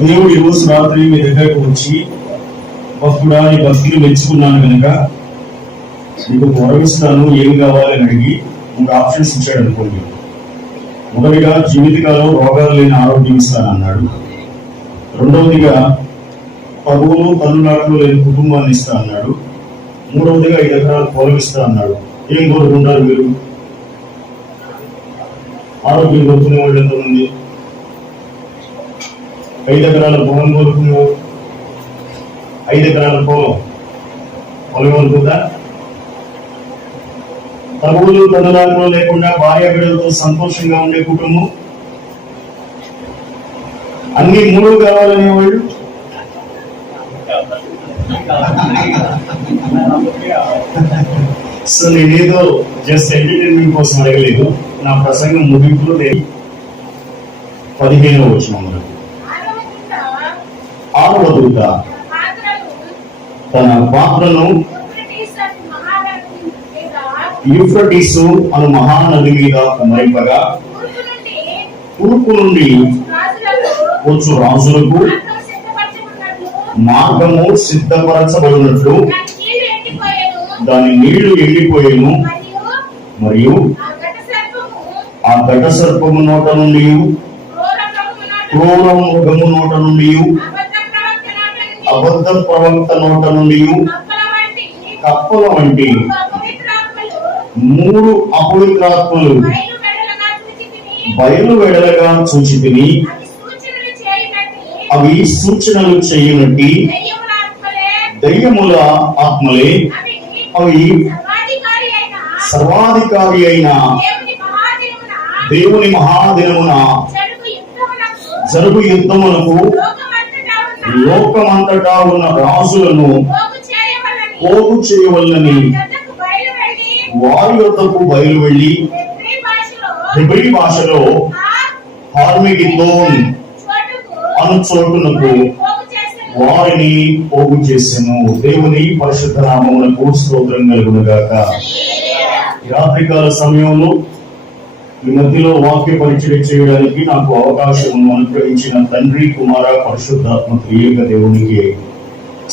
దేవుడు ఈ రోజు రాత్రి మీ దగ్గరకు వచ్చి, భక్తుడా నీ భక్తిని మెచ్చుకున్నాను కనుక నీకు వరమిస్తాను, ఏమి కావాలని అడిగి 3 ఆప్షన్స్ ఇచ్చాడు అనుకోండి. మొదటిగా జీవితకాలం రోగాలు లేని ఆరోగ్యం ఇస్తానన్నాడు. రెండవదిగా పగులు తల్లులాట్లు లేని కుటుంబాన్ని ఇస్తా అన్నాడు. మూడవదిగా 5 ఎకరాల పొలం ఇస్తా అన్నాడు. ఏం కోరుకుంటారు మీరు? ఆరోగ్యం కోరుకునే వాళ్ళు ఎంతమంది? 5 ఎకరాల పొలం కోరుకునే 5 ఎకరాల పొలం కోరుకుందా? తగులు తల్లులాట్లు లేకుండా భార్య బిడ్డలతో సంతోషంగా ఉండే కుటుంబం, అన్ని 3 కావాలనేవాళ్ళు. సో నేనేదో జస్ట్ ఎంటర్టైన్మెంట్ కోసం అడగలేదు. నా ప్రసంగం ముగింపులో నేను 15వ వచనం వరకు, 6వ దూత తన పాత్రను యూఫ్రటీసు అను మహానది మీద కుమరింపగా తూర్పు నుండి వచ్చు రాజులకు మార్గము సిద్ధపరచబడినట్లు దాని నీళ్లు ఎండిపోయేను. మరియు ఆ ఘట సర్పము నోట నుండి, క్రూర మృగము నోట నుండి, అబద్ధ ప్రవక్త నోట నుండి, కప్పల వంటి 3 అపవిత్రాత్మలు బయలు వెడలగా చూచితిని. అవి సూచనలు చేయనట్టి దయ్యముల ఆత్మలే. అవి సర్వాధికారి అయిన దేవుని మహాదినమున జరుగు యుద్ధమునకు లోకమంతటా ఉన్న రాజులను పోగు చేయవలనని వారి యొద్దకు బయలు వెళ్లి హెబ్రీ భాషలో హార్మెగిద్దోన్ అను చోటునకు వారిని పోగు చేసెను. దేవుని పరిశుద్ధ నామమునకు స్తోత్రం కలుగును గాక. రాత్రికాల సమయంలో ఈ మధ్యలో వాక్య పరిచయం చేయడానికి నాకు అవకాశం అనుగ్రహించిన తండ్రి, కుమార, పరిశుద్ధాత్మ త్రియేక దేవునికి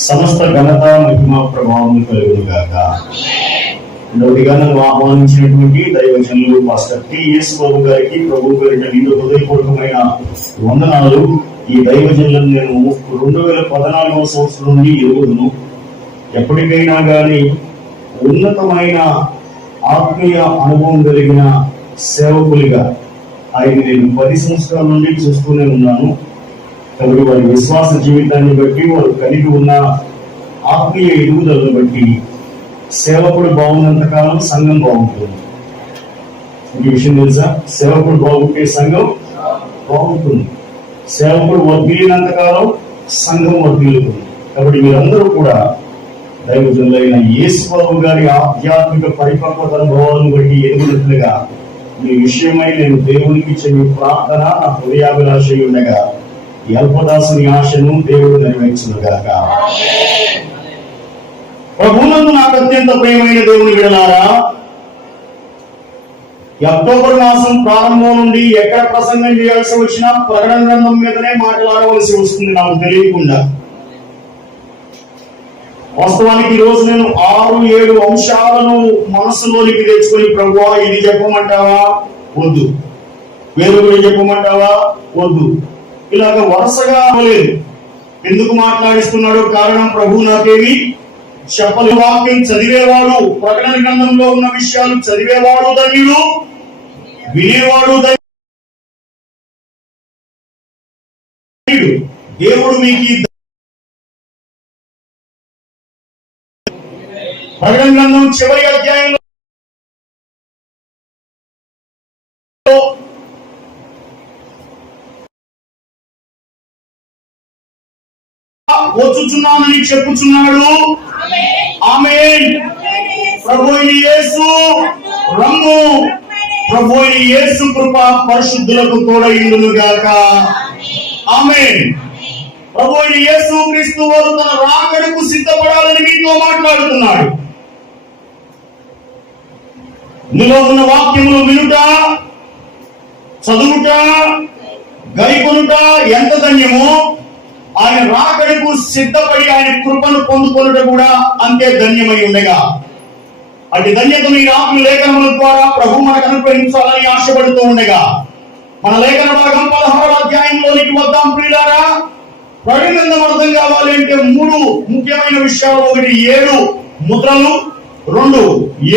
సమస్త ఘనత, మహిమ, ప్రభావం కలుగును గాక. రెండవదిగా నన్ను ఆహ్వానించినటువంటి దైవజనులు పాస్టర్ టి.ఎస్. బాబు గారికి ప్రభు పేరిట నిండు హృదయపూర్వకమైన వందనాలు. ఈ దైవజనులను నేను 2014వ సంవత్సరం నుండి ఎరుగుదును. ఎప్పటికైనా కానీ ఉన్నతమైన ఆత్మీయ అనుభవం కలిగిన సేవకులుగా ఆయన నేను 10 సంవత్సరాల నుండి చూస్తూనే ఉన్నాను. కాబట్టి వారి విశ్వాస జీవితాన్ని బట్టి, వారు కలిగి ఉన్న ఆత్మీయ ఎదుగుదలను బట్టి సేవకుడు బాగున్నంత కాలం సంఘం బాగుంటుంది. ఈ విషయం తెలుసా? సేవకుడు బాగుంటే సంఘం బాగుంటుంది. సేవకుడు వర్ధిల్లినంత కాలం సంఘం వర్ధిల్లుతుంది. కాబట్టి మీరందరూ కూడా దైవజనులైన యేసుబాబు గారి ఆధ్యాత్మిక పరిపక్వత అనుభవాలను బట్టి ఎదుగునట్లుగా మీ విషయమై నేను దేవునికి చెవి ప్రార్థన నా హృదయాభిలాష ఉండగా ఈ అల్పదాసుని ఆశను దేవుడు నెరవేర్చునుగాక. ప్రభువునందు నాకు అత్యంత ప్రియమైన దేవుని బిడ్డలారా, ఈ అక్టోబర్ మాసం ప్రారంభం నుండి ఎక్కడ ప్రసంగం చేయాల్సి వచ్చినా ప్రకటన గ్రంథం మీదనే మాట్లాడవలసి వస్తుంది నాకు తెలియకుండా. వాస్తవానికి ఈ రోజు నేను 6-7 అంశాలను మనసులోనికి తెచ్చుకొని, ప్రభువా ఇది చెప్పమంటావా? వద్దు. వేరొకటి చెప్పమంటావా? వద్దు. ఇలాగ వరుసగా లేదు. ఎందుకు మాట్లాడిస్తున్నాడు? కారణం ప్రభు నాకేమి చెప్పలు. వాక్యం చదివేవాడు, ప్రకటన గ్రంథంలో ఉన్న విషయాలు చదివేవాడు ధన్యుడు, వినేవాడు ధన్యుడు. దేవుడు మీకు ప్రకటన గ్రంథం చివరి అధ్యాయంలో వచ్చుచున్నానని చెప్పుచున్నాడు. ఆమేన్. ప్రభువైన యేసు రమ్ము. ప్రభువైన యేసు కృప పరిశుద్ధులకు తోడైండును గాక. ఆమేన్. ప్రభువైన యేసు క్రీస్తు వారు తన రాకడకు సిద్ధపడాలని మీతో మాట్లాడుతున్నాడు. ఇందులో ఉన్న వాక్యములు వినుట, చదువుట, గైకొనుట ఎంత ధన్యమో ఆయన రాకడకు సిద్ధపడి ఆయన కృపను పొందుకొనుట కూడా అంతే ధన్యమై ఉండగా, అటు ధన్యతను ఈ ఆత్మ లేఖనముల ద్వారా ప్రభు మనకు అనుగ్రహించాలని ఆశపడుతూ ఉండగా, మన లేఖన భాగం 16వ అధ్యాయంలోనికి వద్దాం ప్రియులారా. ప్రకటన అర్థం కావాలి అంటే 3 ముఖ్యమైన విషయాలు. 1 7 ముద్రలు, 2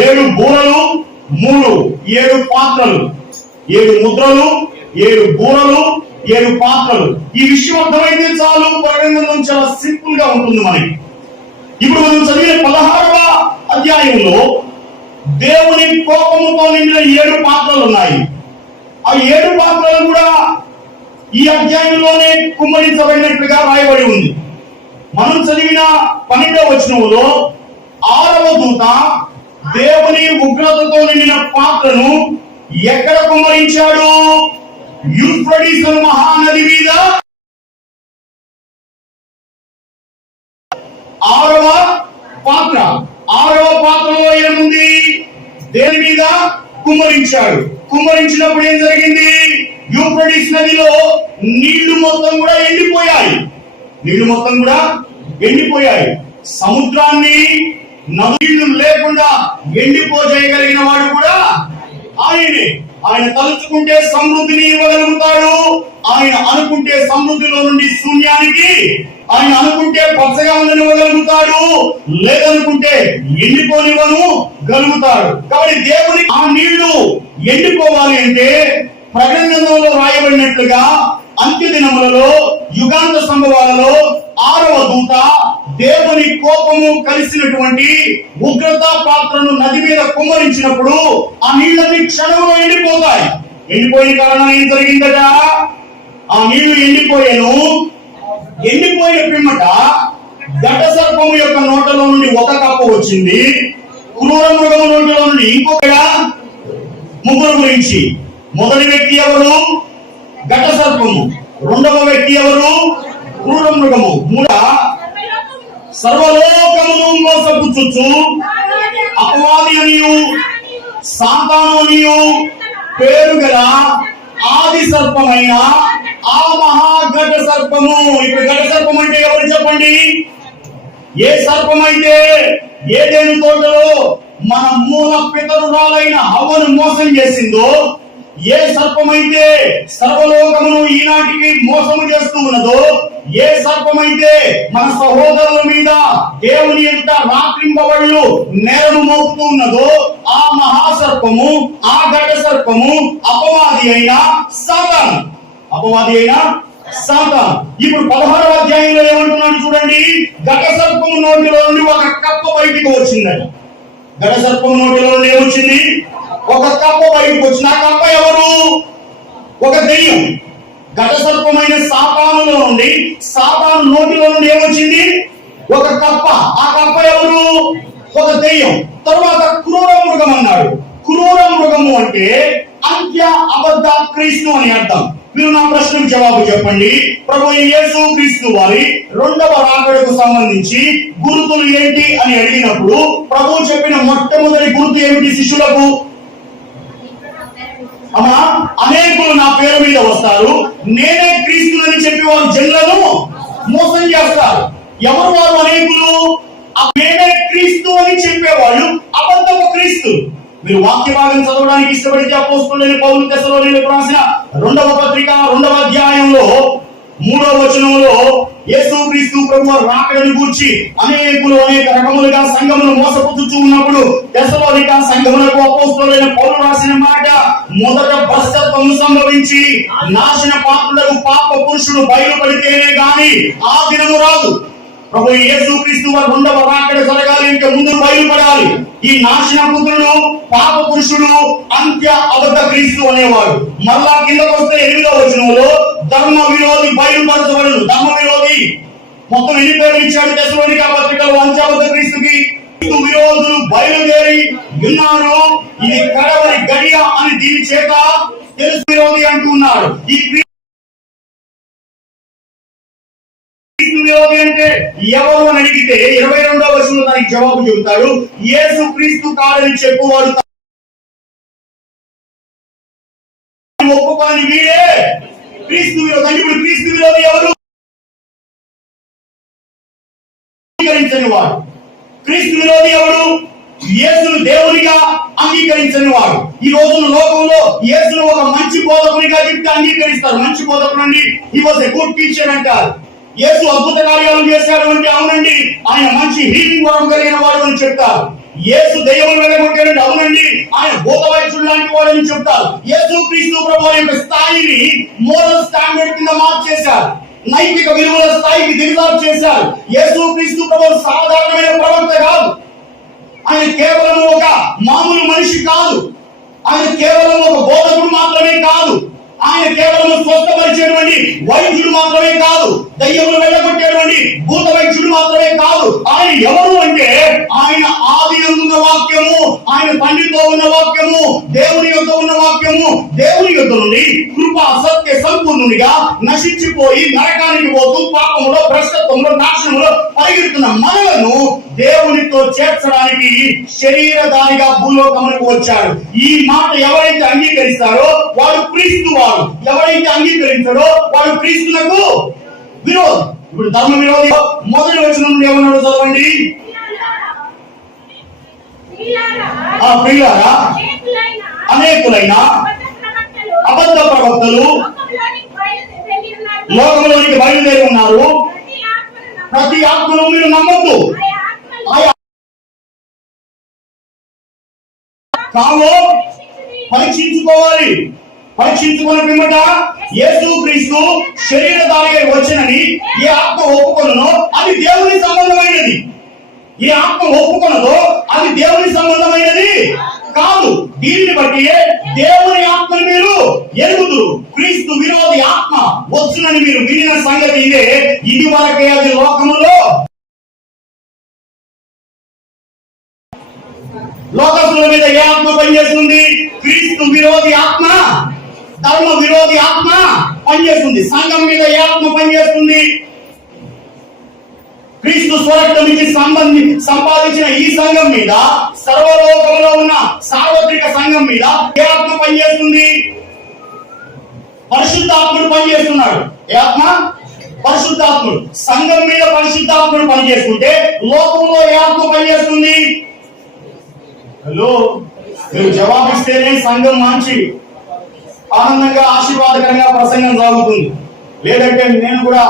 7 బూరలు, 3 7 పాత్రలు. 7 ముద్రలు, 7 బూరలు, 7 పాత్రలు. ఈ విషయం అర్థమైతే చాలు, ప్రకటన చాలా సింపుల్ గా ఉంటుంది మనకి. ఇప్పుడు మనం చదివిన 16వ అధ్యాయంలో దేవుని కోపముతో నిండిన 7 పాత్రలు ఉన్నాయి. ఆ 7 పాత్రలు కూడా ఈ అధ్యాయంలోనే కుమ్మరించబడినట్లుగా రాయబడి ఉంది. మనం చదివిన 12వ వచనంలో 6వ దూత దేవుని ఉగ్రతతో నిండిన పాత్రను ఎక్కడ కుమ్మరించాడు? యూఫ్రటీస్ మహానది మీద 6వ పాత్ర. 6వ పాత్రలో ఏముంది? దేని మీద కుమ్మరించాడు. కుమ్మరించినప్పుడు ఏం జరిగింది? యూఫ్రటీస్ నదిలో నీళ్లు మొత్తం కూడా ఎండిపోయాయి. నీళ్లు మొత్తం కూడా ఎండిపోయాయి. సముద్రాన్ని నదులు లేకుండా ఎండిపోజేయగలిగిన వాడు కూడా ఆయనే. ఆయన తలుచుకుంటే సమృద్ధిని ఇవ్వగలుగుతాడు. ఆయన అనుకుంటే సమృద్ధిలో నుండి శూన్యానికి, ఆయన అనుకుంటే పచ్చగా ఉండనివ్వగలుగుతాడు, లేదనుకుంటే ఎండిపోనివ్వను గలుగుతాడు. కాబట్టి దేవుని ఆ నీళ్లు ఎండిపోవాలి అంటే ప్రకటనలో రాయబడినట్లుగా అంత్య దినములలో యుగాంత సంభవాలలో 6వ దూత దేవుని కోపము కలిసినటువంటి ఉగ్రత పాత్రను నది మీద కుమ్మరించినప్పుడు ఆ నీళ్ళని క్షణంలో ఎండిపోతాయి. ఎండిపోయిన కారణం ఏం జరిగిందట? ఆ నీళ్లు ఎండిపోయాను. ఎండిపోయిన పిమ్మట ఘట సర్పము యొక్క నోటలో నుండి ఒక కప్ప వచ్చింది, క్రూర మృగము నోటిలో నుండి ఇంకొక. ముగ్గురు గురించి మొదటి వ్యక్తి ఎవరు? ఘట సర్పము. రెండవ వ్యక్తి ఎవరు? క్రూర మృగము. సర్వలోకమును మోసపుచ్చుచు అపవాది అనియు సాతాను అనియు పేరు గల ఆది సర్పమైన ఆ మహాఘట సర్పము. ఇప్పుడు ఘట సర్పం అంటే ఎవరు చెప్పండి? ఏ సర్పం అయితే ఏదెను తోటలో మన మూల పితరురాలైన హవ్వను మోసం చేసిందో, ఏ సర్పమైతే సర్వలోకమును ఈనాటికి మోసము చేస్తూ ఉన్నదో, ఏ సర్పమైతే మన సహోదరుల మీద దేవుని యొక్క రాత్రింబవళ్ళు నేరము మోపుతూ ఉన్నదో, ఆ మహాసర్పము, ఆ ఘట సర్పము అపవాది అయిన సాతాను. అపవాది అయిన సాతాను. ఇప్పుడు 16వ అధ్యాయంలో ఏమంటున్నాడు చూడండి. ఘట సర్పము నోటిలో నుండి ఒక కప్ప బయటికి వచ్చిందని. ఘట సర్పము నోటిలో నుండి ఏమొచ్చింది? ఒక కప్ప బయటకు వచ్చిన. ఆ కప్ప ఎవరు? ఒక దెయ్యం. ఘట సర్పమైన సాతానులో నుండి, సాతాను నోటిలో నుండి ఏమొచ్చింది? ఒక కప్ప. ఆ కప్ప ఎవరు? ఒక దెయ్యం. తర్వాత క్రూర మృగం అన్నాడు. క్రూర మృగము అంటే అంత్య అబద్ధ క్రీస్తు అని అర్థం. మీరు నా ప్రశ్నకు జవాబు చెప్పండి. ప్రభు యేసు క్రీస్తు వారి 2వ రాకడకు సంబంధించి గుర్తులు ఏంటి అని అడిగినప్పుడు ప్రభు చెప్పిన మొట్టమొదటి గుర్తు ఏమిటి శిష్యులకు? అమ్మా, అనేకులు నా పేరు మీద వస్తారు, నేనే క్రీస్తునని చెప్పి వారు జనులను మోసం చేస్తారు. ఎవరు వారు అనేకులు? నేనే క్రీస్తు అని చెప్పేవాళ్ళు అబద్ధపు క్రీస్తు. మీరు వాక్య భాగం చదవడానికి ఇష్టపడితే అపోస్తలుడైన పౌలు తెస్సలోనీయులకు రాసిన 2వ పత్రిక 2వ అధ్యాయంలో 3వ వచనంలో యేసుక్రీస్తు ప్రభువు రాకడని గూర్చి అనేకులు అనేక రకములుగా సంఘమును మోసపుచ్చుచూ ఉన్నప్పుడు తెస్సలోనిక సంఘములకు అపోస్తలుడైన పౌలు రాసిన మాట, మొదట భ్రష్టత్వము సంభవించి నాశన పాత్రులకు పాప పురుషుడు బయలుపడితేనే గాని ఆ దినము రాదు. ప్రభు యేసుక్రీస్తు వారి 2వ రాకడ జరగాలి అంటే ముందు బయలుపడాలి. ఈ నాశన పుత్రుడు, పాప పురుషుడు, అంత్య అబద్ధ క్రీస్తు అనేవాడు. మళ్ళా కిందకు వస్తే 8వ వచనంలో ధర్మ విరోధి బయలుపరచబడును. ధర్మ విరోధి మొత్తం ఎన్ని పేర్లు ఇచ్చాడు తెస్సలోనిక పత్రికలో అంత్య అబద్ధ క్రీస్తుకి? విరోధులు బయలుదేరి ఉన్నారు. ఇది కడవరి గడియ అని దీని చేత తెలుసు విరోధి అంటున్నాడు. ఈ విరోధి అంటే ఎవరు అని అడిగితే 22వ వచనంలో దానికి జవాబు చెబుతాడు. యేసు క్రీస్తు కాదని చెప్పువాడు ఒప్పుకోని వీడే క్రీస్తు విరోధి. ఇప్పుడు క్రీస్తు విరోధి ఎవరు? అంగీకరించని వాడు. క్రీస్తు విరోధి ఎవడు? యేసును దేవునిగా అంగీకరించని వాడు. ఈ రోజున లోకంలో యేసును ఒక మంచి బోధకునిగా చెప్తే అంగీకరిస్తారు. మంచి బోధకుడు అండి, హి వాజ్ ఎ గుడ్ టీచర్ అంటారు. యేసు అద్భుత కార్యాలు చేశాడు అంటే అవునండి, ఆయన మంచి హీలింగ్ వరం కలిగిన వాడు అని చెప్తారు. యేసు దయ్యములు వెళ్ళగొట్టాడు, అవునండి, ఆయన భూత వైద్యుడు లాంటి వాడు అని చెప్తారు. యేసు క్రీస్తు ప్రభువు యొక్క స్థాయిని మోరల్ స్టాండర్డ్ కింద మార్చేశారు, నైతిక విలువల స్థాయికి దిగజారు చేశారు. యేసు క్రీస్తు ప్రభువు సాధారణమైన ప్రవక్త కాదు. ఆయన కేవలం ఒక మామూలు మనిషి కాదు. ఆయన కేవలం ఒక బోధకుడు మాత్రమే కాదు. ఆయన కేవలం స్వస్థపరిచేటువంటి వైద్యుడు మాత్రమే కాదు. దయ్యములు వెళ్ళగొట్టేటువంటి భూత వైద్యుడు మాత్రమే కాదు. ఆయన ఎవరు అంటే ఆయన ఆది ఉన్న వాక్యము, ఆయన తండ్రితో ఉన్న వాక్యము, దేవుని యొక్క ఉన్న వాక్యము. దేవుని యొక్క నుండి కృప సత్య సంపూర్ణునిగా నశించిపోయి నరకానికి పోతూ పాపములో, భ్రష్టత్వంలో, నాశనంలో పరిగెడుతున్న మనలను దేవునితో చేర్చడానికి శరీరధారిగా భూలోకములకు వచ్చాడు. ఈ మాట ఎవరైతే అంగీకరిస్తారో వాడు క్రీస్తు వాడు. ఎవరైతే అంగీకరించాడో వాడు క్రీస్తునకు విరోధి. ఇప్పుడు ధర్మ విరోధి మొదటి వచనం నుండి ఏమన్నాడు చదవండి. ప్రియులారా, అనేకులైన అబద్ధ ప్రవక్తలు లోకంలోనికి బయలుదేరి ఉన్నారు. ప్రతి ఆత్మను మీరు నమ్మొద్దు. కావు పరీక్షించుకోవాలి. పరీక్షించుకున్న పిమ్మట యేసు క్రీస్తు శరీరధారిగా వచ్చనని ఏ ఆత్మ ఒప్పుకొనో అది దేవుని సంబంధమైనది. ఏ ఆత్మ ఒప్పుకొనదో అది దేవుని సంబంధమైనది కాదు. దీనిని బట్టి దేవుని ఆత్మను మీరు ఎరుగుదురు. క్రీస్తు విరోధి ఆత్మ వచ్చునని మీరు వినిన సంగతి ఇదే. ఇది వరకే అది లోకములో లోకస్తుల మీద ఏ ఆత్మ పనిచేస్తుంది? క్రీస్తు విరోధి ఆత్మ, ధర్మ విరోధి ఆత్మ పనిచేస్తుంది. సంఘం మీద ఏ ఆత్మ పనిచేస్తుంది? క్రీస్తు స్వరక్తం నుంచి సంపాదించిన ఈ సంఘం మీద, సర్వలోకంలో ఉన్న సార్వత్రిక సంఘం మీద ఏ ఆత్మ పనిచేస్తుంది? పరిశుద్ధాత్ముడు పనిచేస్తున్నాడు. ఏ ఆత్మ? పరిశుద్ధాత్ముడు. సంఘం మీద పరిశుద్ధాత్ముడు పనిచేస్తుంటే లోకంలో ఏ ఆత్మ పనిచేస్తుంది? హలో, మీరు జవాబిస్తేనే సంఘం మంచి ఆనందంగా ఆశీర్వాదకరంగా ప్రసంగం సాగుతుంది. లేదంటే నేను కూడా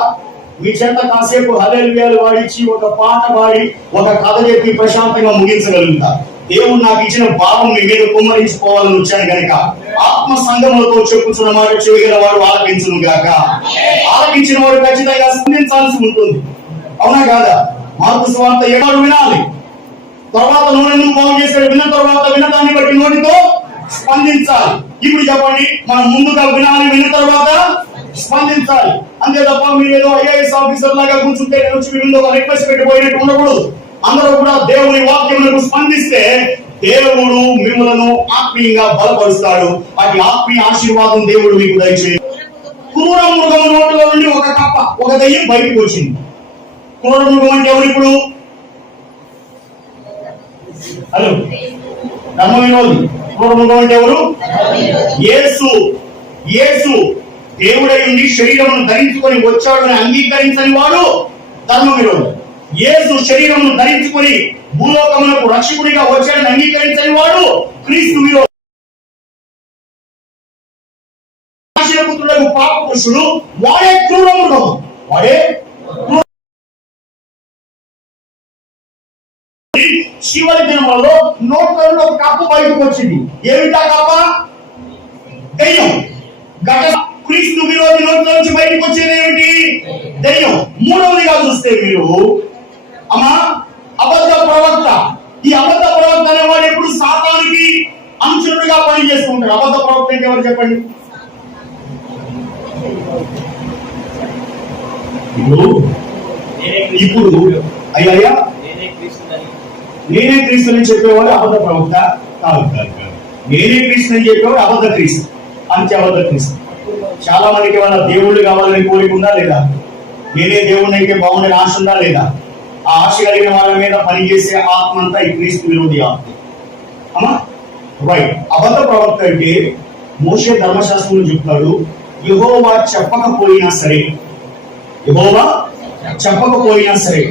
మీ చేత కాసేపు హల్లెలూయాలు వాడిచ్చి ఒక పాట పాడి ఒక కథ చెప్పి ప్రశాంతంగా ముగించగలుగుతా. దేవుడు నాకు ఇచ్చిన భావం మీ మీద కుమ్మరించుకోవాలని వచ్చాను కనుక ఆత్మ సంఘములతో చెప్పుచున్న మాట చెవిగల వాడు ఆలకించును గాక. ఆలకించిన వాడు ఖచ్చితంగా స్పందించాల్సి ఉంటుంది. అవునా కాదా? మార్కు సువార్త 7 వినాలి. తర్వాత నోరెందుకు బాగు చేశాడు విన్న తర్వాత వినదాన్ని బట్టి నోటితో స్పందించాలి. ఇప్పుడు చెప్పండి, మనం ముందుగా వినాలి, విన్న తర్వాత స్పందించాలి. అంతే తప్ప మీరు ఏదో ఐఏఎస్ ఆఫీసర్ లాగా కూర్చుంటే నేను వచ్చి మీ ముందు ఒక రిక్వెస్ట్ పెట్టిపోయినట్టు ఉండకూడదు. అందరూ కూడా దేవుని వాక్యములకు స్పందిస్తే దేవుడు మిమ్మలను ఆత్మీయంగా బలపరుస్తాడు. వాటి ఆత్మీయ ఆశీర్వాదం దేవుడు మీకు దయచేయు. క్రూర మృగం నోటిలో నుండి ఒక కప్ప, ఒక దయ్యం బయటకు వచ్చింది. క్రూర మృగం అంటే ఎవరు? ఇప్పుడు హలో, ధర్మ విరోధి. క్రూర మృగం అంటే ఎవరు? యేసు. యేసు దేవుడై ఉండి శరీరమును ధరించుకొని వచ్చాడని అంగీకరించని వాడు ధర్మ విరోధి. యేసు శరీరమును ధరించుకొని భూలోకములకు రక్షకుడిగా వచ్చాడని అంగీకరించని వాడు క్రీస్తు విరోధి. పుత్రులకు పాప పురుషుడు వాడే క్రూర మృగం. వాడే చివరి దినములలో నోట్లలో ఒక కప్పు బయటకు వచ్చింది. ఏమిటా కప్ప? దెయ్యం. క్రీస్తు విరోధి నోట్ల నుంచి బయటకు వచ్చేది ఏమిటి? దెయ్యం. మూడవదిగా చూస్తే మీరు అమ్మా అబద్ధ ప్రవక్త. ఈ అబద్ధ ప్రవక్త అనేవాడు ఎప్పుడు సాతానికి అనుచరుడిగా పనిచేస్తూ ఉంటాడు. అబద్ధ ప్రవక్త అంటే ఎవరు చెప్పండి? ఇప్పుడు అయ్యా నేనే క్రీస్తు అని చెప్పేవాడు అబద్ధ ప్రవక్త కాదు. నేనే క్రీస్తు అని చెప్పేవాడు అబద్ధ క్రీస్తు, అంత్య అబద్ధ క్రీస్తు. చాలా మందికి వాళ్ళ దేవుళ్ళు కావాలని కోరిక ఉందా లేదా? నేనే దేవుడిని అయితే బాగుండే ఆశ ఉందా లేదా? ఆ ఆశ కలిగిన వాళ్ళ మీద పనిచేసే ఆత్మ అంతా ఈ క్రీస్తు విరోధి ఆత్మ. అమ్మా రైట్. అబద్ధ ప్రవక్త అంటే మోషే ధర్మశాస్త్రంలో చెప్తాడు, యెహోవా చెప్పకపోయినా సరే, యెహోవా చెప్పకపోయినా సరే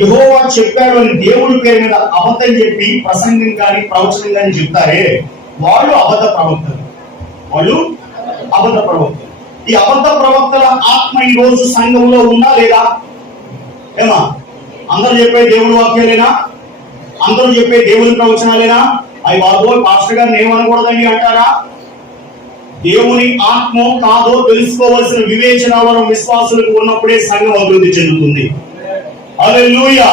యెహోవా చెప్పాడు అని దేవుడి పేరు మీద అబద్ధం చెప్పి ప్రసంగం కానీ ప్రవచనం కానీ చెప్తారే, వాళ్ళు అబద్ధ ప్రవక్తలు. వాళ్ళు అబద్ధ ప్రవక్తలు. ఈ అబద్ధ ప్రవక్తల ఆత్మ ఈ రోజు సంఘంలో ఉందా లేదా? ఏమా అందరూ చెప్పే దేవుడి వాక్యాలేనా? అందరూ చెప్పే దేవుని ప్రవచనాలేనా? అవి బాబోయ్ పాస్టర్ గారిని ఏమనకూడదండి అంటారా? దేవుని ఆత్మ కాదో తెలుసుకోవాల్సిన వివేచన వరం విశ్వాసులకు ఉన్నప్పుడే సంఘం అభివృద్ధి చెందుతుంది. హల్లెలూయా.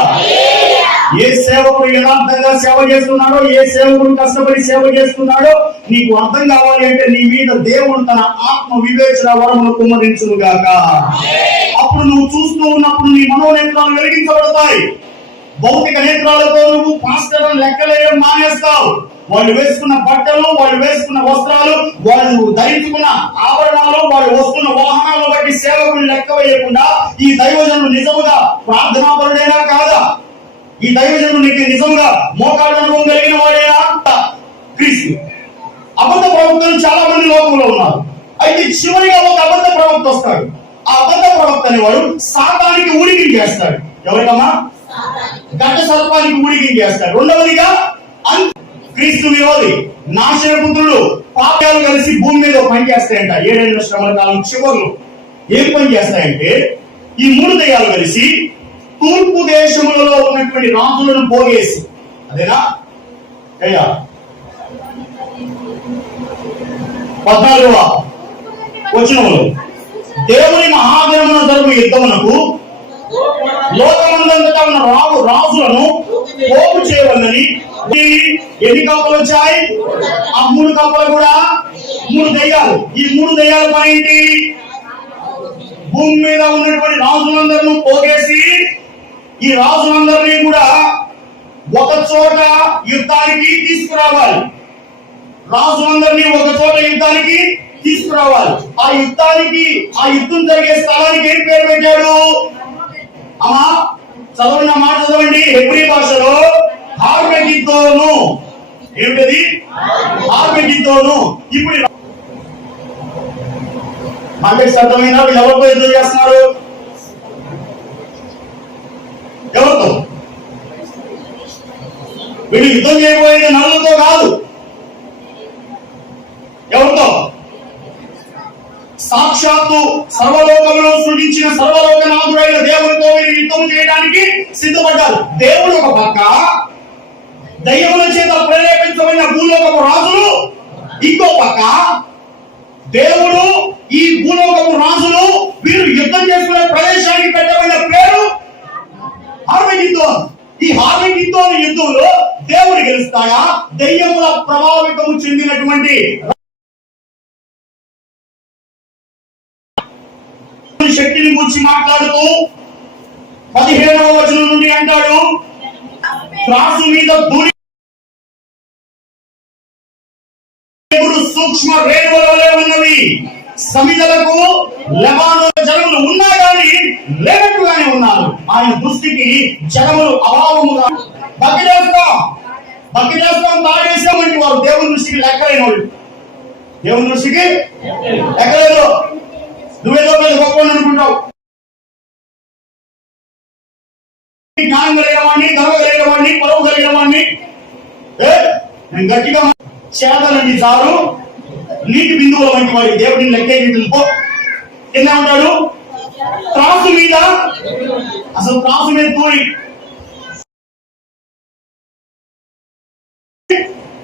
ఏ సేవకుడు యథార్థంగా సేవ చేస్తున్నాడో, ఏ సేవకుడు కష్టపడి సేవ చేస్తున్నాడో నీకు అర్థం కావాలి అంటే నీ మీద దేవుడు తన ఆత్మ వివేచన వరమును కుమ్మరించును గాక. అప్పుడు నువ్వు చూస్తూ ఉన్నప్పుడు నీ మనోనేత్రాలు వెలిగించబడతాయి. భౌతిక నేత్రాలతో నువ్వు పాస్టర్ లెక్కలేయడం మానేస్తావు. వాళ్ళు వేసుకున్న బట్టలు, వాళ్ళు వేసుకున్న వస్త్రాలు, వాళ్ళు ధరించుకున్న ఆభరణాలు, వాళ్ళు వస్తున్న వాహనాలను బట్టి సేవకులు లెక్క వేయకుండా ఈ దైవజనుడు నిజముగా ప్రార్థనాపరుడైనా కాదా? ఈ దైవజనుడికి నిజంగా మోకాళ్ళ అనుభవం కలిగిన వాడేనా? క్రీస్తు. అబద్ధ ప్రవక్తలు చాలా మంది లోకంలో ఉన్నారు. అయితే చివరిగా ఒక అబద్ధ ప్రవక్త వస్తాడు. ఆ అబద్ధ ప్రవక్త అనేవాడు సాతానికి ఊడికి చేస్తాడు. ఎవరికమ్మా? గడ్డ సర్పానికి ఊడికి చేస్తాడు. రెండవదిగా క్రీస్తు విరోధి నాశనపుత్రుడు పాపాలు కలిసి భూమి మీద పని చేస్తాయంట. 7 శ్రమల కాలం చివరిలో ఏం పని చేస్తాయంటే ఈ 3 దయ్యాలు కలిసి తూర్పు దేశములలో ఉన్నటువంటి రాజులను పోగేసి, అదేనా 14వ వచనములో దేవుని మహాదినమున జరుగు యుద్ధమునకు లోకమందంతటా ఉన్న రాజులను పోగు చేయవలనని ఎన్ని కప్పలు వచ్చాయి? ఆ 3 కప్పలు కూడా 3 దయ్యాలు. ఈ 3 దయ్యాల పని ఏంటి? భూమి మీద ఉన్నటువంటి రాజులందరినీ పోగేసి ఈ రాజులందరినీ కూడా ఒక చోట యుద్ధానికి తీసుకురావాలి. రాజులందరినీ ఒక చోట యుద్ధానికి తీసుకురావాలి. ఆ యుద్ధం జరిగే స్థలానికి ఏం పేరు పెట్టాడు? అమ్మా చదవండి, మాట చదవండి. హెబ్రీ భాషలో హార్మెగిద్దోను. ఏమిటది? హార్మెగిద్దోను. ఇప్పుడు మనకి అర్థమైనా వీళ్ళు ఎవరితో యుద్ధం చేస్తున్నారు? ఎవరితో? వీళ్ళు యుద్ధం చేయబోయేది నరులతో కాదు. ఎవరితో? సాక్షాత్తు సర్వలోకములను సృష్టించిన సర్వలోకనాథుడైన దేవునితో వీరు యుద్ధం చేయడానికి సిద్ధపడ్డారు. దేవుడు ఒక పక్క, దయ్యముల చేత ప్రేరేపించబడిన భూలోకపు రాజులు ఇంకో పక్క. దేవుడు ఈ భూలోకపు రాజులు వీరు యుద్ధం చేసుకునే ప్రదేశానికి పెట్టబడిన పేరు హార్మెగిద్దోన్. ఈ హార్మెగిద్దోన్ యుద్ధంలో దేవుడు గెలుస్తాడా? దయ్యముల ప్రభావితము చెందినటువంటి శక్తిని గురించి మాట్లాడుతూ 15వ వచనం నుండి అంటాడు, త్రాసు మీద దూరి సూక్ష్మ రేణువుల వలె ఉన్నవి. సమిధలకు లెబానోను జనములు ఉన్నా కానీ లేనట్టుగానే ఉన్నారు. ఆయన దృష్టికి జనములు అభావముగా బకిరేస్తాం తాడేసామంటే వారు దేవుని దృష్టికి లెక్కలేని వాళ్ళు. దేవుని దృష్టికి లెక్కలేదు. నువ్వేదో పెద్ద గొప్ప అనుకుంటావు. జ్ఞానం కలిగిన వాడిని, గర్వ కలిగిన వాడిని, పొరవు కలిగిన వాడిని నేను గట్టిగా చేతనండి చాలు నీటి బిందువుల వంటి వాడి దేవుడిని లెక్కేపో. కింద ఉంటాడు త్రాసు మీద. అసలు త్రాసు మీద తూరి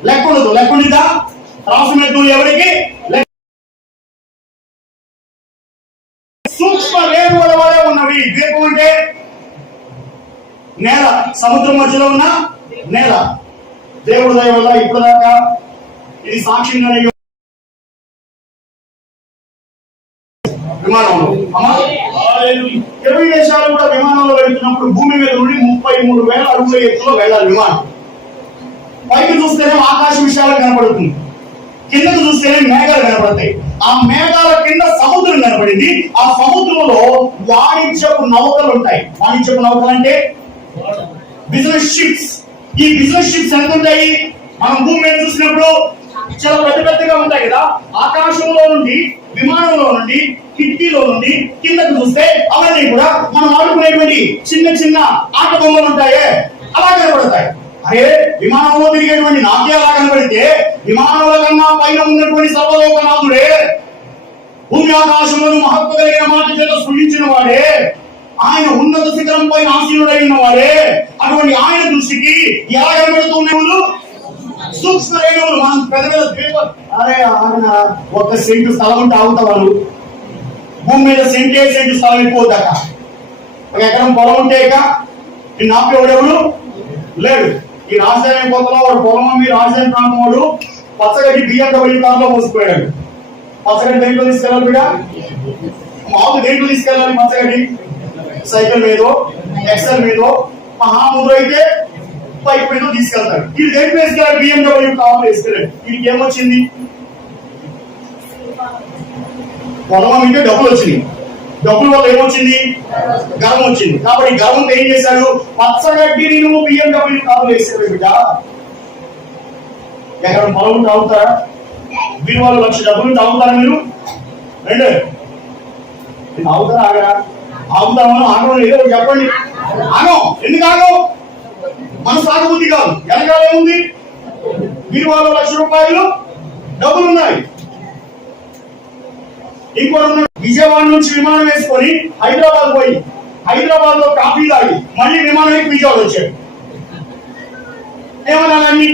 లెక్కుండదు. లెక్కుండిద్దా? త్రాసు మీద తూరి ఎవరికి? సూక్ష్మ రేణువుల వలె ఉన్నవి. ద్వీపం అంటే నేల, సముద్రం మధ్యలో ఉన్న నేల. దేవుడు దయ వల్ల ఇప్పుడు దాకా ఇది సాక్ష్యంగా విమానంలో 20 దేశాలు కూడా విమానంలో వెళ్తున్నప్పుడు భూమి మీద నుండి 33,000 అడుగుల ఎత్తులో వెళ్ళాలి విమానం. పైకి చూస్తేనే ఆకాశ విషయాలు కనపడుతుంది, కిందకు చూస్తేనే మేఘాలు కనపడతాయి. ఆ మేఘాల కింద సముద్రం కనపడింది. ఆ సముద్రంలో వాణిజ్యపు నౌకలు ఉంటాయి. వాణిజ్యపు నౌకలు అంటే బిజినెస్ షిప్స్. ఈ బిజినెస్ షిప్స్ ఎంత ఉంటాయి? మనం భూమి మీద చూసినప్పుడు చాలా పెద్ద పెద్దగా ఉంటాయి కదా. ఆకాశంలో నుండి, విమానంలో నుండి, కిటికీలో నుండి కిందకు చూస్తే అవన్నీ కూడా మనం ఆడుకునేటువంటి చిన్న చిన్న ఆట బొమ్మలు ఉంటాయే అలా కనబడతాయి. అరే విమానంలో తిరిగేటువంటి నాకే అలా కనబడితే విమానాల కన్నా పైన ఉన్నటువంటి సర్వలోకనాథుడే, భూమి ఆకాశములను మహత్వ కలిగిన మాట చేత సృజించిన వాడే, ఆయన ఉన్నత శిఖరం పైన ఆసీనుడైన వాడే, అటువంటి ఆయన దృష్టికి ఎలా కనబడుతున్నాయి? సూక్ష్మ రేణువులు. మనం పెద్ద పెద్ద ద్వీపాలు, అరే ఆయన ఒక్క సెంటు స్థలం ఉంటే ఆగుతావాళ్ళు. భూమి మీద సెంటు స్థలం ఎక్కువదాక ఒక ఎకరం పొలం ఉంటే నిన్ను ఆపేవాడెవడు లేడు. ఈ రాజధాని కొత్తలో వాడు పొలం అమ్మి రాజధాని ప్రాంతం వాడు పచ్చగడ్డి BMW కార్లో మోసిపోయాడు. పచ్చగడ్డి దేంట్లో తీసుకెళ్ళాలి బిడ్డ? మామూలు దేంట్లో తీసుకెళ్ళాలి పచ్చగడ్డి? సైకిల్ మీదో, ఎక్సెల్ మీదో, మహాముద్ర అయితే బైక్ మీద తీసుకెళ్తాడు. ఇది దేంట్లో వేసుకెళ్ళాడు? BMW కార్లో వేసుకెళ్ళాడు. వీడికి ఏమొచ్చింది? పొలం అమ్మితే డబ్బులు వచ్చినాయి. డబ్బుల వల్ల ఏమొచ్చింది? గర్వం వచ్చింది. కాబట్టి గర్వంతో ఏం చేశాడు? పచ్చగడ్డి నువ్వు BMW కార్లు వేసేవి బిడ్డ. ఎకరం పొలం తాగుతారా? మీరు వాళ్ళు 1,00,000 డబ్బులు తాగుతారా? మీరు రండి ఆగుతారా? ఆగరా? ఆగుతామని ఆగడం ఏదో చెప్పండి. ఆగం. ఎందుకు ఆగం? మన సాగుబుద్ధి కాదు. వెనకాలేముంది? మీరు వాళ్ళు 1,00,000 రూపాయలు డబ్బులు ఉన్నాయి. ఇంకోటి విజయవాడ నుంచి విమానం వేసుకొని హైదరాబాద్ పోయి హైదరాబాద్ లో కాఫీ తాగి మళ్ళీ విమానం ఎక్కి విజయవాడ వచ్చాడు. ఏమన్నాన్ని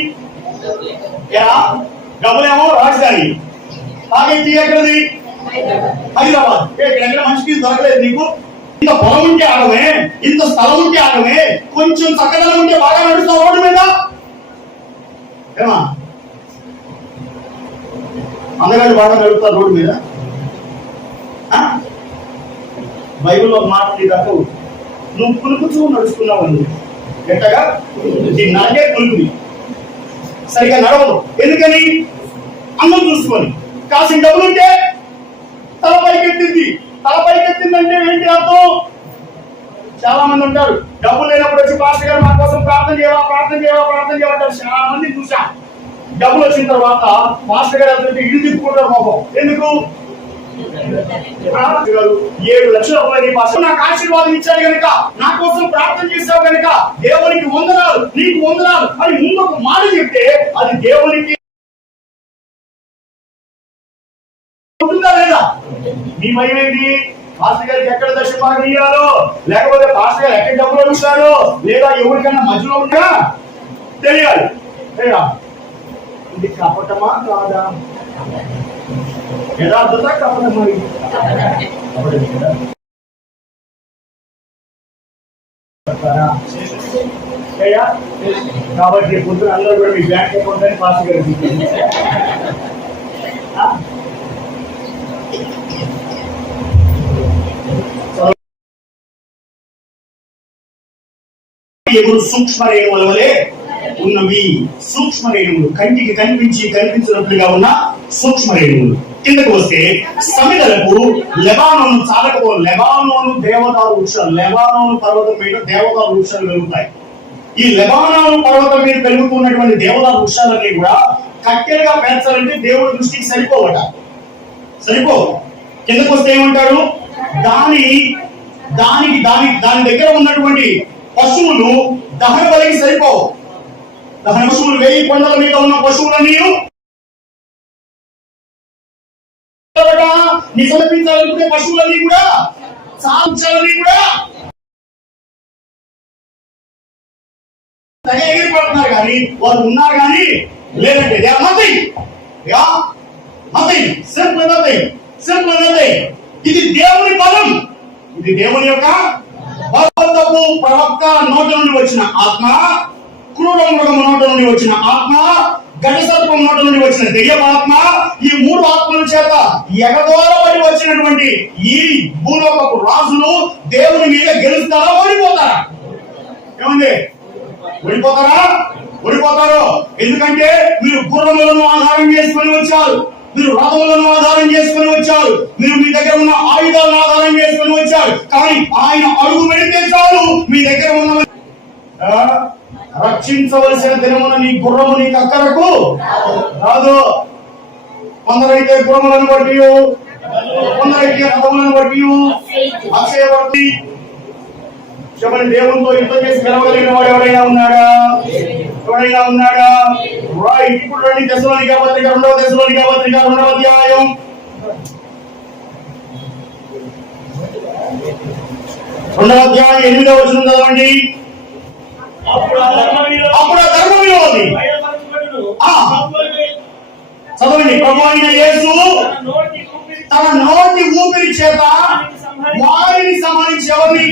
డబ్బులేమో రాజధాని, తాగేది ఎక్కడది? హైదరాబాద్. ఇక్కడ మనిషికి దొరకలేదు నీకు. ఇంత పొలం ఉంటే ఆగమే, ఇంత స్థలం ఉంటే ఆగమే, కొంచెం చక్కదనం ఉంటే బాగా నడుస్తావు రోడ్డు మీద. ఏమా అందగాడు బాగా నడుపుతారు రోడ్డు మీద. బైబిల్లో మాట నీకు నువ్వు పులుకుతూ నడుచుకున్నావు. ఎట్టగా నాకే పులుకుది సరిగా నడవదు. ఎందుకని? అందరూ చూసుకొని కాసిన డబ్బులు ఉంటే తలపైకెత్తింది. తలపైకెత్తిందంటే ఏంటి అర్థం? చాలా మంది ఉంటారు డబ్బులు లేనప్పుడు వచ్చి పాస్టర్ గారు మా కోసం ప్రార్థన చేయాలంటారు. చాలా మంది చూసా. డబ్బులు వచ్చిన తర్వాత పాస్టర్ గారు వెళ్తుంటే ఇల్లు తిప్పుకుంటారు మొహం. ఎందుకు? 7 లక్షల రూపాయలు నాకు ఆశీర్వాదం ఇచ్చాడు కనుక, నా కోసం ప్రార్థన చేశావు కనుక దేవునికి వందనాలు, నీకు వందనాలు అని ముందు ఒక మాట చెప్తే అది దేవునికి ఉంటుందా లేదా? మీ భయం ఏంటి? పాస్టర్ గారికి ఎక్కడ దర్శనం ఇయ్యాలో, లేకపోతే పాస్టర్ గారు ఎక్కడ డబ్బులు అడుగుతారో, లేదా ఎవరికైనా మధ్యలో ఉంటా తెలియాలి. ఇది కపటమా కాదా? యథార్థత కపటమా? కాబట్టి పొద్దున అందరూ కూడా మీ బ్యాంక్ అకౌంట్ అని పాస్ గారు సూక్ష్మ రేణువుల వలె ఉన్నవి. సూక్ష్మ రేణువులు కంటికి కనిపించినట్లుగా ఉన్న సూక్ష్మ రేణువులు. కిందకు వస్తే సమిధలకు లెబానోను చాలకపో. లెబానోను దేవదారు వృక్షాలు, లెబానోను పర్వతం మీద దేవదారు వృక్షాలు పెరుగుతాయి. ఈ లెబానోను పర్వతం మీద పెరుగుతున్నటువంటి దేవదారు వృక్షాలన్నీ కూడా కట్టెలుగా పెంచాలంటే దేవుడి దృష్టికి సరిపోవట. కిందకు వస్తే ఏమంటారు? దాని దగ్గర ఉన్నటువంటి పశువులు దహన బలికి సరిపోవు. దహన పశువులు 1000 కొండల మీద ఉన్న పశువులన్నీ నిజమపించాలనుకునే పశువులన్నీ కూడా సాధించాలని కూడా ఎగిరిపడుతున్నారు. కానీ వారు ఉన్నారు కానీ లేదంటే ఇది దేవుని బలం. ఇది దేవుని యొక్క బలవంతపు ప్రవక్త నోట నుండి వచ్చిన ఆత్మ, క్రూర మృగం నోట నుండి వచ్చిన ఆత్మ, ఘటసర్పం నోట నుండి వచ్చిన దెయ్యపాత్మ, ఈ 3 ఆత్మల చేత ఎగదోరబడి వచ్చినటువంటి ఈ భూలోకపు రాజులు దేవుని మీద గెలుస్తారా? ఓడిపోతారా? ఏమండి? ఓడిపోతారు. ఎందుకంటే మీరు గుర్రములను ఆధారం చేసుకొని వచ్చారు, మీరు రథములను ఆధారం చేసుకొని వచ్చారు, మీరు మీ దగ్గర ఉన్న ఆయుధాలను ఆధారం చేసుకొని వచ్చారు. కానీ ఆయన అడుగు పెడితే చాలు మీ దగ్గర ఉన్న రక్షించవలసిన దినమున నీ గుర్రము నీ కక్కరకు రాదు. కొందరైతే గుర్రములను బట్టి, కొందరైతే రథములను బట్టి అక్షయపడి చెప్పండి, దేవునితో యుద్ధం చేసి గెలవగలిగిన వాడు ఎవరైనా ఉన్నాడా? ఎవరైనా ఉన్నాడా? రైట్. ఇప్పుడు రండి తెస్సలోనికే పత్రిక, 2వ తెస్సలోనికే పత్రిక 2వ అధ్యాయం 8వ వచనం చదవండి. అప్పుడు ఆ ధర్మ విరోధి చదవండి, ప్రభు అయిన యేసు తన నోటి ఊపిరి చేత వారిని సంహరించి ఎవరిని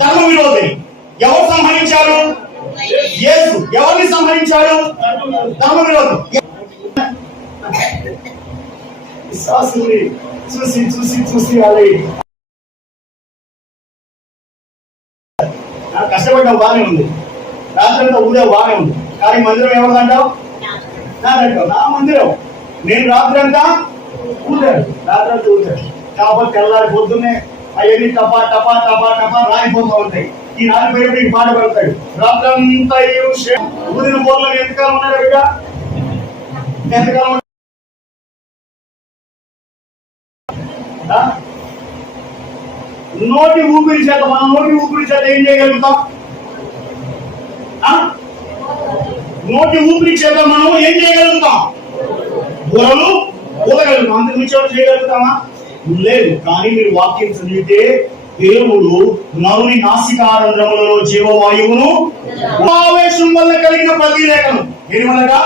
ధర్మ విరోధి ఎవరు సంహరించారు? యేసు. ఎవరిని సంహరించాడు? ధర్మ విరోధి. చూసి చూసి చూసి అది కష్టపడ్డావు, బాగానే ఉంది. రాత్రంతా ఊదే బాగానే ఉంది. కానీ మందిరం ఎవరిదంటావు? నాదంటావు. నా మందిరం. నేను రాత్రంతా ఊదాడు, రాత్రంతా ఊదాడు. కాబట్టి తెల్లారి పొద్దున్నే అవన్నీ టపా టపా టపా టపా రాయిపోతూ ఉంటాయి. ఈ రాలిపోయేప్పుడు ఈ పాట పడతాడు. రాత్రంతా ఊదిన బోర్లో ఎంతకాలం ఉన్నాడు బిడ్డ? ఎంతకాలం? నోటి ఊపిరి చేత, మన నోటి ఊపిరి చేత ఏం చేయగలుగుతాం? నోటి ఊపిరి చేత మనం ఏం చేయగలుగుతాం? బుర్రలు ఊదగలుగుతాం. అంతకు మించి చేయగలుగుతామా? లేదు. కానీ మీరు వాక్యం చదివితే దేవుడు నరుని నాసికారంధ్రములలో జీవవాయువును ఆవేశం వల్ల కలిగిన ప్రతిలేఖనం దేని వల్లగా?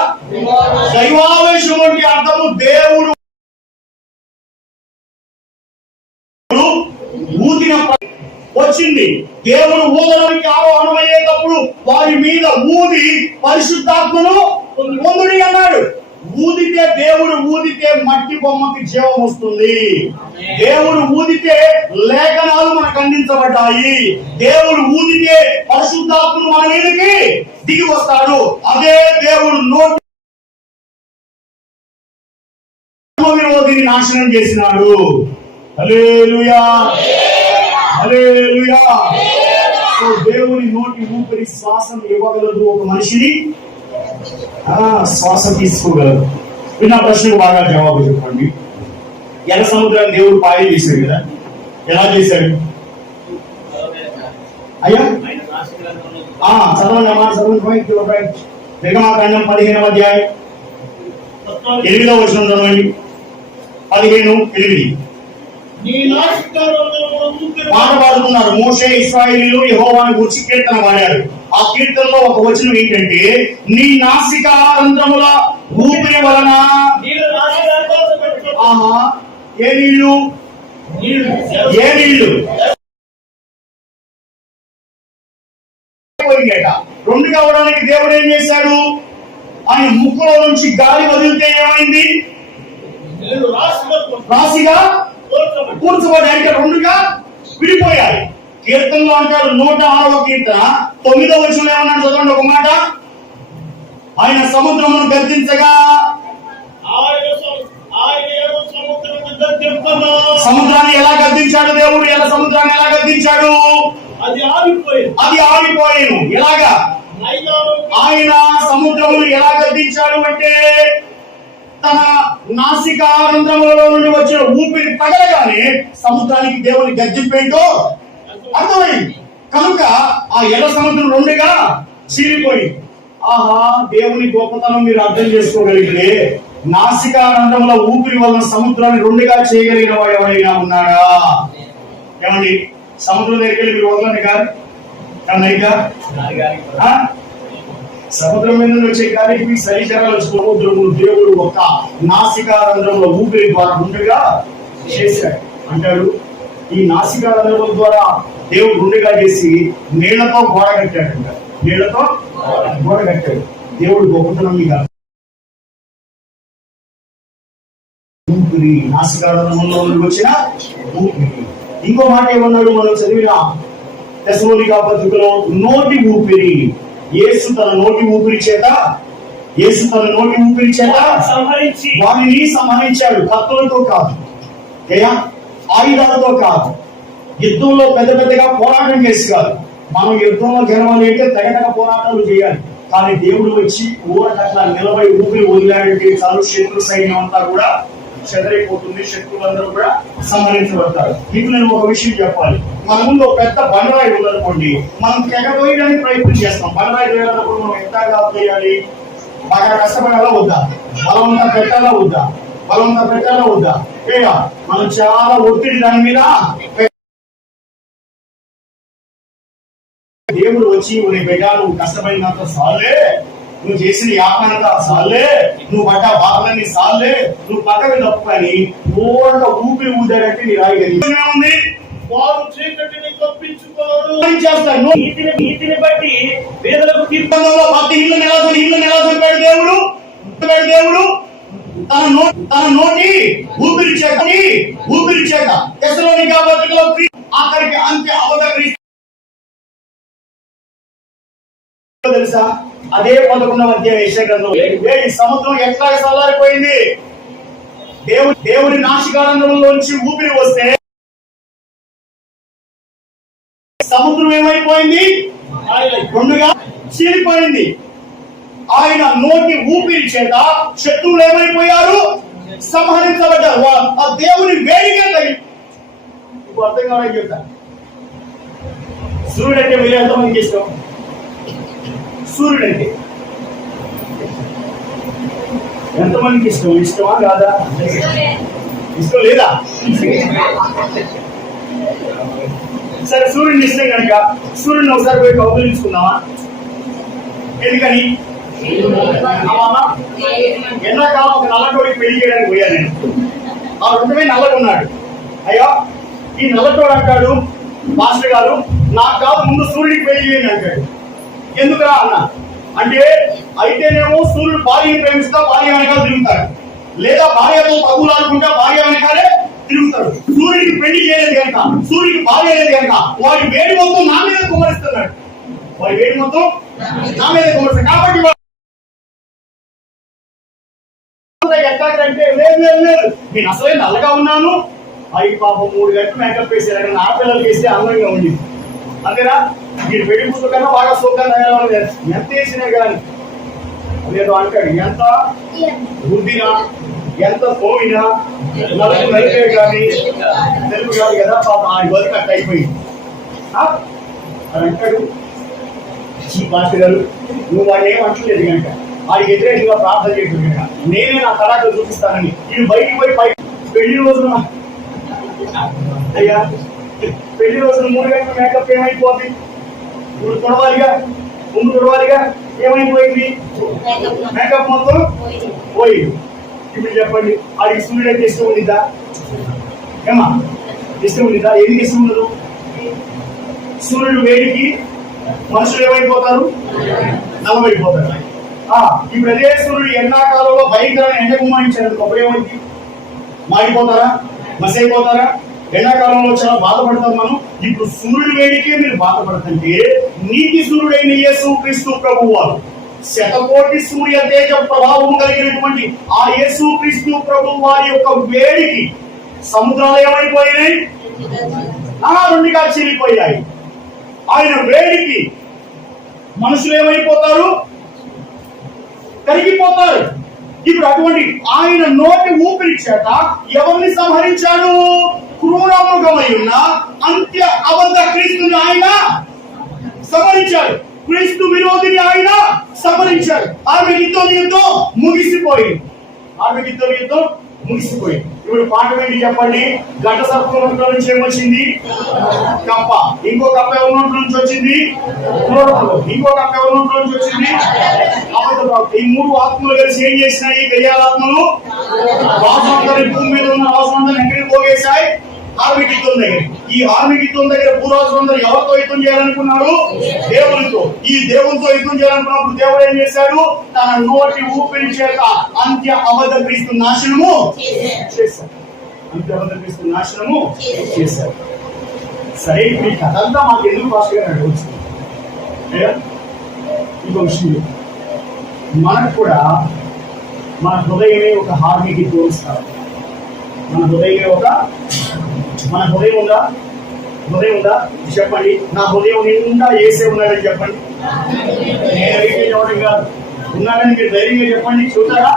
దైవావేశం వంటి అర్థము దేవుడు ఊదిన వచ్చింది. దేవుడు ఊదడానికి ఆరోహణమయ్యేటప్పుడు వారి మీద ఊది పరిశుద్ధాత్మను పొందుడి అన్నాడు. ఊదితే, దేవుడు ఊదితే మట్టి బొమ్మకి జీవం వస్తుంది. దేవుడు ఊదితే లేఖనాలు మనకు అందించబడ్డాయి. దేవుడు ఊదితే పరిశుద్ధాత్మను మన మీదకి దిగి వస్తాడు. అదే దేవుడు నోటి విరోధిని నాశనం చేసినాడు. హల్లెలూయా, హల్లెలూయా. సో దేవుని నోటి ఊపిరి శ్వాసం ఇవ్వగలదు ఒక మనిషిని, శ్వాస తీసుకోగలదు. నా ప్రశ్నకు బాగా జవాబు చెప్పండి. ఎర్ర సముద్రాన్ని దేవుడు పాయ చేశాడు కదా, ఎలా చేశాడు? అయ్యా చదవండి అమ్మా, చదవండి. నిర్గమాకాండం 15వ అధ్యాయం 8వ వచనం చదవండి. 15:8 పాట పాడుతున్నారు. మోషే, ఇశ్రాయేలీయులు యెహోవాను గూర్చి కీర్తన పాడారు. ఆ కీర్తనలో ఒక వచనం ఏంటంటే, నీ నాసికారంధ్రముల ఊపిరి వలన ఏ నీళ్లు? ఏ నీళ్లు? రెండు కావడానికి దేవుడు ఏం చేశాడు? ఆయన ముక్కులో నుంచి గాలి వదిలితే ఏమైంది? రాశిగా కూర్చోబడి రెండుగా విడిపోయాయి. కీర్తనలో అంటారు 106వ కీర్తన 9వ వచనంలో ఏమన్నాడు చదవండి ఒక మాట. ఆయన సముద్రమును గర్జించగా, సముద్రాన్ని ఎలా గర్జించాడు దేవుడు? ఎలా సముద్రాన్ని ఎలా గర్జించాడు? అది ఆగిపోయాను. ఎలాగా? ఆయన సముద్రమును ఎలా గర్జించాడు అంటే, తన నాసికారంధ్రములలో నుండి వచ్చిన ఊపిరి తగలగానే సముద్రానికి దేవుని గర్జింపేంటో అర్థమైంది. కనుక ఆ ఎర్ర సముద్రం రెండుగా చీలిపోయింది. దేవుని గొప్పతనం మీరు అర్థం చేసుకోగలిగితే, నాసికారంధ్రముల ఊపిరి వలన సముద్రాన్ని రెండుగా చేయగలిగిన వాడు ఎవరైనా ఉన్నాడా? ఏమండి, సముద్రం దగ్గరికి వెళ్ళి మీరు వదలండి కాదు నైగా, సముద్రం మీద వచ్చే గాలికి శరీరాలు సముద్రము దేవుడు ఒక నాసికారంధ్రంలో ఊపిరి ద్వారా రెండుగా చేశాడు అంటాడు. ఈ నాసికారంధ్రముల ద్వారా దేవుడు రెండుగా చేసి నీళ్లతో గోడ కట్టాడంట. నీళ్లతో గోడ కట్టాడు. దేవుడు గొప్పతనం మీద ఊపిరి, నాసికారంధ్రంలో వచ్చిన ఊపిరి. ఇంకో మాట ఏమన్నాడు మనం చదివిన తెస్సలోనికే పత్రికలో? నోటి ఊపిరి. యేసు తన నోటి ఊపిరి చేత వారిని సంహరించాడు. కత్తులతో కాదు, ఆయుధాలతో కాదు, యుద్ధంలో పెద్ద పెద్దగా పోరాటం చేసి కాదు, మనం యుద్ధంలో గెలవాలి అంటే తగటక పోరాటాలు చేయాలి. కానీ దేవుడు వచ్చి ఊరకట్లా నిలబై ఊపిరి వదిలాడంటే చాలు శత్రు సైన్యం అంతా కూడా చెదరైపోతుంది, శత్రువులందరూ కూడా సంహరించబడతారు. మీకు నేను ఒక విషయం చెప్పాలి. మన ముందు ఒక పెద్ద బండరాయి ఉందనుకోండి, మనం తెగబోయడానికి ప్రయత్నం చేస్తాం. బండరాయి వేయాలన్నప్పుడు మనం ఎంత చేయాలి? బాగా కష్టపడాలా వద్దా? బలవంతా పెట్టాలా వద్దా? బలవంతా పెట్టాలా వద్దా? లేదా మనం చాలా ఒత్తిడి దాని మీద. దేవుడు వచ్చి నీ బిడ్డ నువ్వు కష్టపడినంత సాలే, నువ్వు చేసిన యాపనంత సాలే, నువ్వు పడ్డ బాధలన్నీ సాలే, నువ్వు పక్కకి తప్పు కానీ ఓడ ఊపిరి ఊదాడంటే నీ రాయగలిగింది. వారు చీకటిని తప్పించుకోరు చేస్తాను. నీతిని బట్టి పేదలకు తీర్పంలో భక్తి ఇల్లు నెలసరిపాడు దేవుడు. దేవుడు తన నోటి ఊపిరి చేత తెస్సలోనిక పత్రికలో ఆఖరికి అంత్య అవధ తెలుసా? అదే 11వ అధ్యాయం యెషయా గ్రంథం. ఈ సముద్రం ఎట్లా చల్లారిపోయింది? దేవుడి నాసికారంధ్రంలోంచి ఊపిరి వస్తే సముద్రం ఏమైపోయింది? రెండుగా చీలిపోయింది. ఆయన నోటి ఊపిరి చేత శత్రువులు ఏమైపోయారు? సంహరించబడ్డారు. ఆ దేవుని వేడిగా తగిలి. ఇప్పుడు అర్థం కావాలని చెప్తా. సూర్యుడు అంటే మీరు ఎంతమందికి ఇష్టం? సూర్యుడు అంటే ఎంతమందికి ఇష్టం? ఇష్టమా కాదా? ఇష్టం లేదా? సరే, సూర్యుడిని ఇష్టం కనుక సూర్యుడిని ఒకసారి పోయి కౌగిలించుకుందామా? ఎందుకని? ఎండాకాలం ఒక నల్లటోడికి పెళ్లి చేయడానికి పోయాను నేను. ఆ రెండుమే నల్లగా ఉన్నాడు. అయ్యా, ఈ నల్లటోడు అంటాడు, మాస్టర్ గారు నాకు కాదు ముందు సూర్యుడికి పెళ్లి చేయండి అంటాడు. ఎందుకురా అన్న అంటే, అయితేనేమో సూర్యుడు భార్యని ప్రేమిస్తా భార్య వెనకాల తిరుగుతాడు, లేదా భార్యతో తగులాడుకుంటా భార్య వెనకాలే తిరుగుతాడు. సూర్యుడికి పెళ్లి చేయలేదు కనుక, సూర్యుడికి భార్య లేదు కనుక వాడి వేడి మొత్తం నా మీద కుమరిస్తున్నాడు. వాడి వేడి మొత్తం నా మీద కుమరిస్తాడు. కాబట్టి ఎట్లాగంటే లేదు నేను అసలే నల్లగా ఉన్నాను. అవి పాపం 3 గంటలు మేకప్ వేసారు. అక్కడ ఆడపిల్లలు వేస్తే అందంగా ఉంది. అంతేనా? మీరు పెళ్లి కూతురు కన్నా బాగా సోకంగా ఎంత వేసినా కానీ లేదు అంటాడు. ఎంత బుద్ధినా, ఎంత పోయినా నలుగు నలిపే కానీ తెలుగు కాదు కదా పాప. ఆయన బతుకు అట్ట అయిపోయింది అని అంటాడు. మాస్టర్ గారు నువ్వు వాడిని ఏమంటలేదు కనుక, వాడికి వ్యతిరేకంగా ప్రార్థన చేయలేదు కనుక నేనే నా తలాటలు చూపిస్తానని ఇది బయటికి పోయి పై పెళ్లి రోజున అయ్యా పెళ్లి రోజున 3 గంటల మేకప్ ఏమైపోద్ది? ఇప్పుడు ముందు తొడవాలిగా. ఏమైపోయింది? మేకప్ మొత్తం పోయింది. ఇప్పుడు చెప్పండి, వాడికి సూర్యుడు అంటే ఇష్టం ఉండిద్దా? ఏమా ఇష్టం ఉండిద్దా? ఎందుకు ఇష్టం ఉండదు? సూర్యుడు వేడికి మనుషులు ఏమైపోతారు? నల్లమైపోతారు. ఇప్పుడు అదే సూర్యుడు ఎండాకాలంలో భయంకరమైన ఎండ గుమ్మాయించారు. అప్పుడు ఏమైంది? మాడిపోతారా? మసైపోతారా? ఎండాకాలంలో చాలా బాధపడతాం మనం. ఇప్పుడు సూర్యుడు వేడికే మీరు బాధపడుతుంటే నీతి సూర్యుడైన యేసు క్రీస్తు ప్రభువు వారు శతకోటి సూర్య తేజ ప్రభావం కలిగినటువంటి ఆ యేసు క్రీస్తు ప్రభువు వారి యొక్క వేడికి సముద్రాలు ఏమైపోయినాయి? రెండుగా చీలిపోయాయి. ఆయన వేడికి మనుషులు ఏమైపోతారు? కరిగిపోతారు. ఇప్పుడు అటువంటి ఆయన నోటి ఊపిరి చేత ఎవరిని సంహరించాడు? క్రూరముఖమై ఉన్న అంత్య అబద్ధ క్రీస్తుని ఆయన సంహరించాడు. క్రీస్తు విరోధిని ఆయన సంహరించాడు. ఆమె యుద్ధం ముగిసిపోయింది. ఇప్పుడు పాట ఏంటి చెప్పండి? ఘట సర్పం నుంచి ఏమొచ్చింది? కప్ప. ఇంకో కప్ప ఎవరి నోట్ల నుంచి వచ్చింది? ఇంకో కప్ప ఎవరి నోట్ల నుంచి వచ్చింది? ఈ 3 ఆత్మలు కలిసి ఏం చేసినాయి? దయ్యాత్మలు రాజులందరి భూమి మీద ఉన్న రాజులందరినీ ఎక్కడికి పోగేశాయి? ఆర్మిగిద్దం దగ్గర. ఈ ఆర్మిగిద్దం దగ్గర భూరాజులందరూ ఎవరితో యుద్ధం చేయాలనుకున్నారు? దేవునితో. ఈ దేవునితో యుద్ధం చేయాలనుకున్నప్పుడు దేవుడు ఏం చేశాడు? తన నోటి ఊపిరి చేత అంత్య అబద్ధ క్రీస్తు నాశనము చేశాడు. సరే, ఈ కథ అంతా మాకు ఎందుకు భాషగా నడవచ్చు? ఇంకో విషయం, మనకు కూడా మన హృదయమే ఒక హార్మికి తోలుస్తారు. మన హృదయం ఉందా? హృదయం ఉందా? చెప్పండి. నా హృదయం నిండా యేసే ఉన్నాడని చెప్పండి. నేను అయితే చెప్పడం కాదు, ఉన్నాడని మీరు ధైర్యంగా చెప్పండి. చూస్తారా?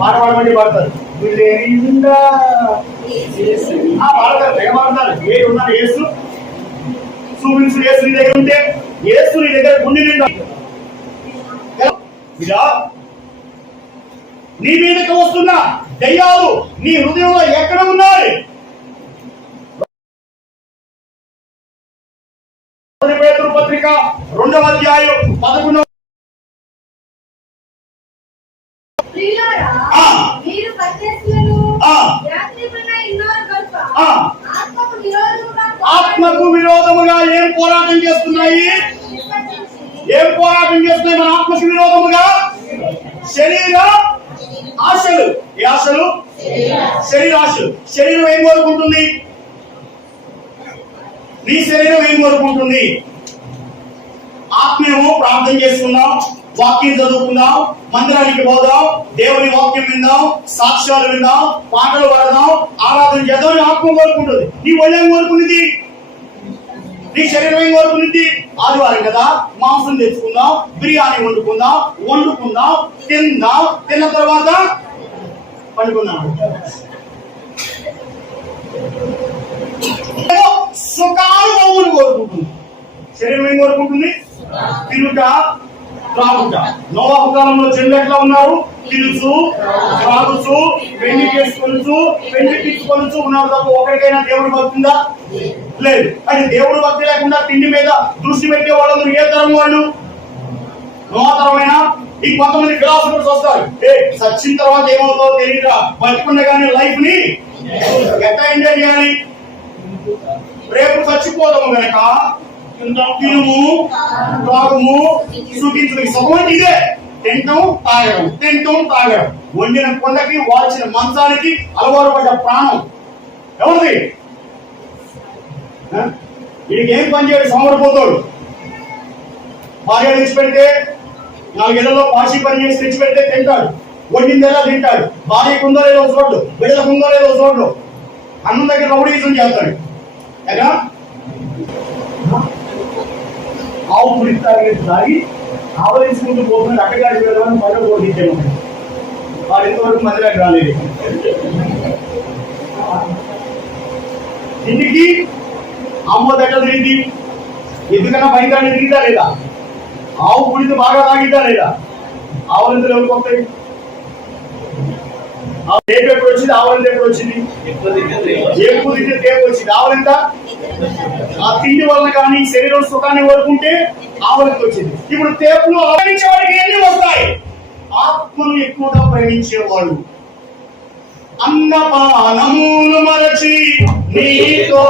పాట పాడమంటే పాడతారు. నిండా పాడతారు, తెగ పాడతారు. ఏడు ఉన్నాడు యేసు. చూపించు యేసు నీ దగ్గర ఉంటే, యేసు నీ దగ్గర గుండె నిండా. నీ మీదకి వస్తున్న దయ్యాలు నీ హృదయంలో ఎక్కడ ఉన్నాయి? పేతురు పత్రిక 2వ అధ్యాయం 11వ. ఆత్మకు విరోధముగా ఏం పోరాటం చేస్తున్నాయి? ఏం పోరాటం చేస్తున్నాయి మన ఆత్మకు విరోధముగా? శరీర ఆశలు. ఏ ఆశలు? శరీర ఆశలు. శరీరం ఏం కోరుకుంటుంది? నీ శరీరం ఏం కోరుకుంటుంది? ఆత్మీయము ప్రార్థన చేసుకుందాం, వాక్యం చదువుకుందాం, మందిరానికి పోదాం, దేవుని వాక్యం విందాం, సాక్ష్యాలు విందాం, పాటలు పాడదాం, ఆరాధన చేద్దాం. ఆత్మ కోరుకుంటుంది. నీ ఒళ్ళేం కోరుకునేది? నీ శరీరం ఏం కోరుకునేది? ఆదివారం కదా, మాంసం తెచ్చుకుందాం, బిర్యానీ వండుకుందాం, తిందాం, తిన్న తర్వాత పండుకుందాం. సుఖానుభవం కోరుకుంటుంది. శరీరం ఏం కోరుకుంటుంది? తినుట, త్రాగుట. నోవాహు కాలంలో జనులు ఎట్లా ఉన్నారు? తినుచు, త్రాగుచు, పెళ్లి చేసుకొనుచు, పెళ్లి తీసుకొనుచు ఉన్నారు తప్ప ఒకరికైనా దేవుడు భక్తి ఉందా? లేదు. అది దేవుడు భక్తి లేకుండా తిండి మీద దృష్టి పెట్టే వాళ్ళందరూ ఏ తరం వాళ్ళు? నోతరమైన. ఈ కొంతమంది ఫిలాసఫర్స్ వస్తారు, సచ్చిన తర్వాత ఏమవుతుందో తెలియదురా, బతికుండగానే లైఫ్ ని ఎట్లా ఎంజాయ్ చేయాలి? రేపు చచ్చిపోదాము గనక తినుము, త్రాగుము, సుఖించు. సుఖం ఇదే. తింటాం తాగడం. వండిన కొండకి, వాల్చిన మంచానికి అలవాటు పడ్డ ప్రాణం ఎవరిది? వీడికి ఏం పని చేయడు, సోమరిపోతాడు. భార్య తెచ్చిపెడితే 4 ఏళ్లలో పాసి పని చేసి తెచ్చిపెడితే తింటాడు. వండిందేలా తింటాడు. భార్యకు ఉందో లేదో చూడు, బిడ్డలకు ఉందో లేదో చూడు. అన్నం దగ్గర రౌడీజం చేస్తాడు. ఎగా ఆవు పులి తాగి ఆవరించుకుంటూ పోతున్నాడు. అట్టగాడి వెళ్ళమని మరో ఓడించాను. వాడు ఎంతవరకు మందిరానికి రాలేదు. ఇంటికి అమ్మ దగ్గర తిరిగింది. ఎందుకన్నా భయంకరంగా తిరిగిదా లేదా? ఆవు పులితో బాగా తాగిద్దా లేదా? ఆవులంతలు ఎవరికి వస్తాయి? టేపు ఎప్పుడు వచ్చింది? ఆవులంత ఎప్పుడు వచ్చింది? ఎక్కువ తింటే టేపు వచ్చింది. ఆవులంత ఆ తిండి వల్ల కానీ శరీరం సుఖాన్ని కోరుకుంటే ఆవులంత వచ్చింది. ఇప్పుడు టేపులు ఆవరించే వాడికి ఎన్ని వస్తాయి? ఆత్మను ఎక్కువగా ప్రేమించేవాళ్ళు. అన్నపానములు మరచి నీతో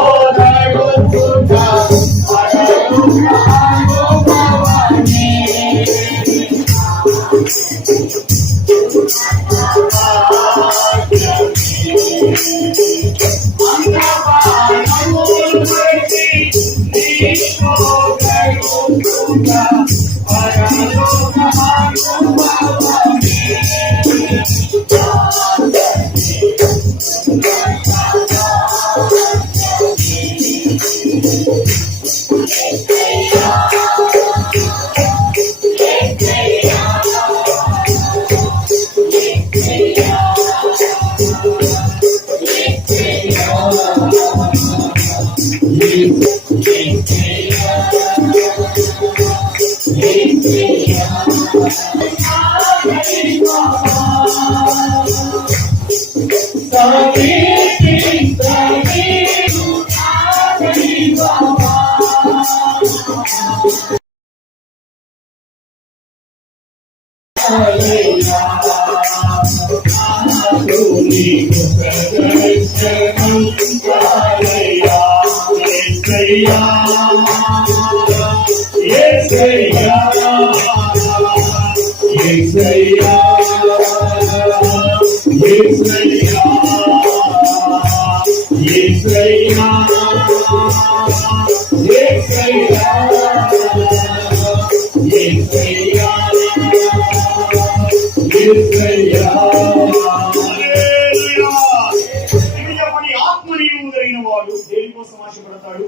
వాడు దేనికోసం ఆశపడతాడు?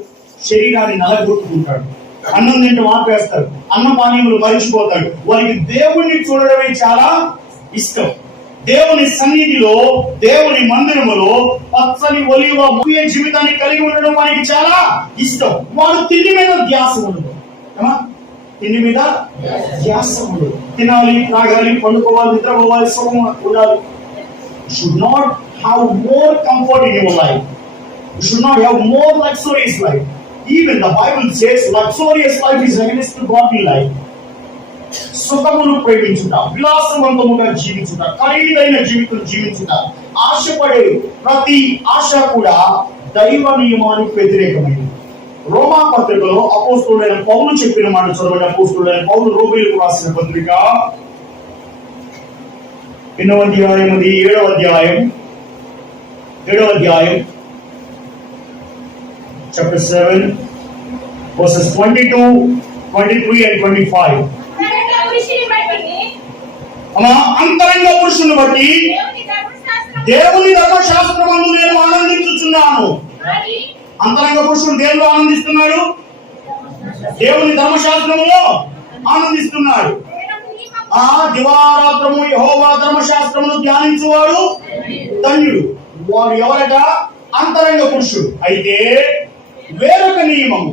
శరీరాన్ని నలగొట్టుకుంటాడు, అన్నం తింటే ఆపేస్తాడు, అన్న పానీయములు మరిచిపోతాడు. వారికి దేవుణ్ణి చూడడమే చాలా ఇష్టం. దేవుని సన్నిధిలో, దేవుని మందిరములో పచ్చని ఒలివ ముఖ్య జీవితాన్ని కలిగి ఉండడం వారికి చాలా ఇష్టం. వాడు తిండి మీద ధ్యాస ఉండదు. తిండి మీద ధ్యాస ఉండదు. తినాలి, తాగాలి, పండుకోవాలి, నిద్రపోవాలి, సుఖం ఉండాలి. You should not have more comfort in your life. You should not have more luxurious life. Even the Bible says luxurious life is against the godly life. సుఖమును ప్రేమించుట, విలాసవంతముగా జీవించుట, ఖరీదైన జీవితం జీవించుట, ఆశపడే ప్రతి ఆశ కూడా దైవ నియమానికి వ్యతిరేకమైనది. రోమా పత్రికలో అపోస్తలుడైన పౌలు చెప్పిన మాట చదవండి. అపోస్తలుడైన పౌలు రోమీయులకు రాసిన పత్రిక 8వ అధ్యాయం, 7వ అధ్యాయం chapter 7 verses 22, 23 and 25. అంతరంగ పురుషుని బట్టి దేవుని ధర్మశాస్త్రమందు నేను ఆనందించుచున్నాను. అంతరంగ పురుషుడు దేనిలో ఆనందిస్తున్నాడు? దేవుని ధర్మశాస్త్రములో ఆనందిస్తున్నాడు. ఆ దివారాత్రము యెహోవా ధర్మశాస్త్రమును ధ్యానించువాడు ధన్యుడు. వాడు ఎవరట? అంతరంగ పురుషుడు. అయితే వేరొక నియమము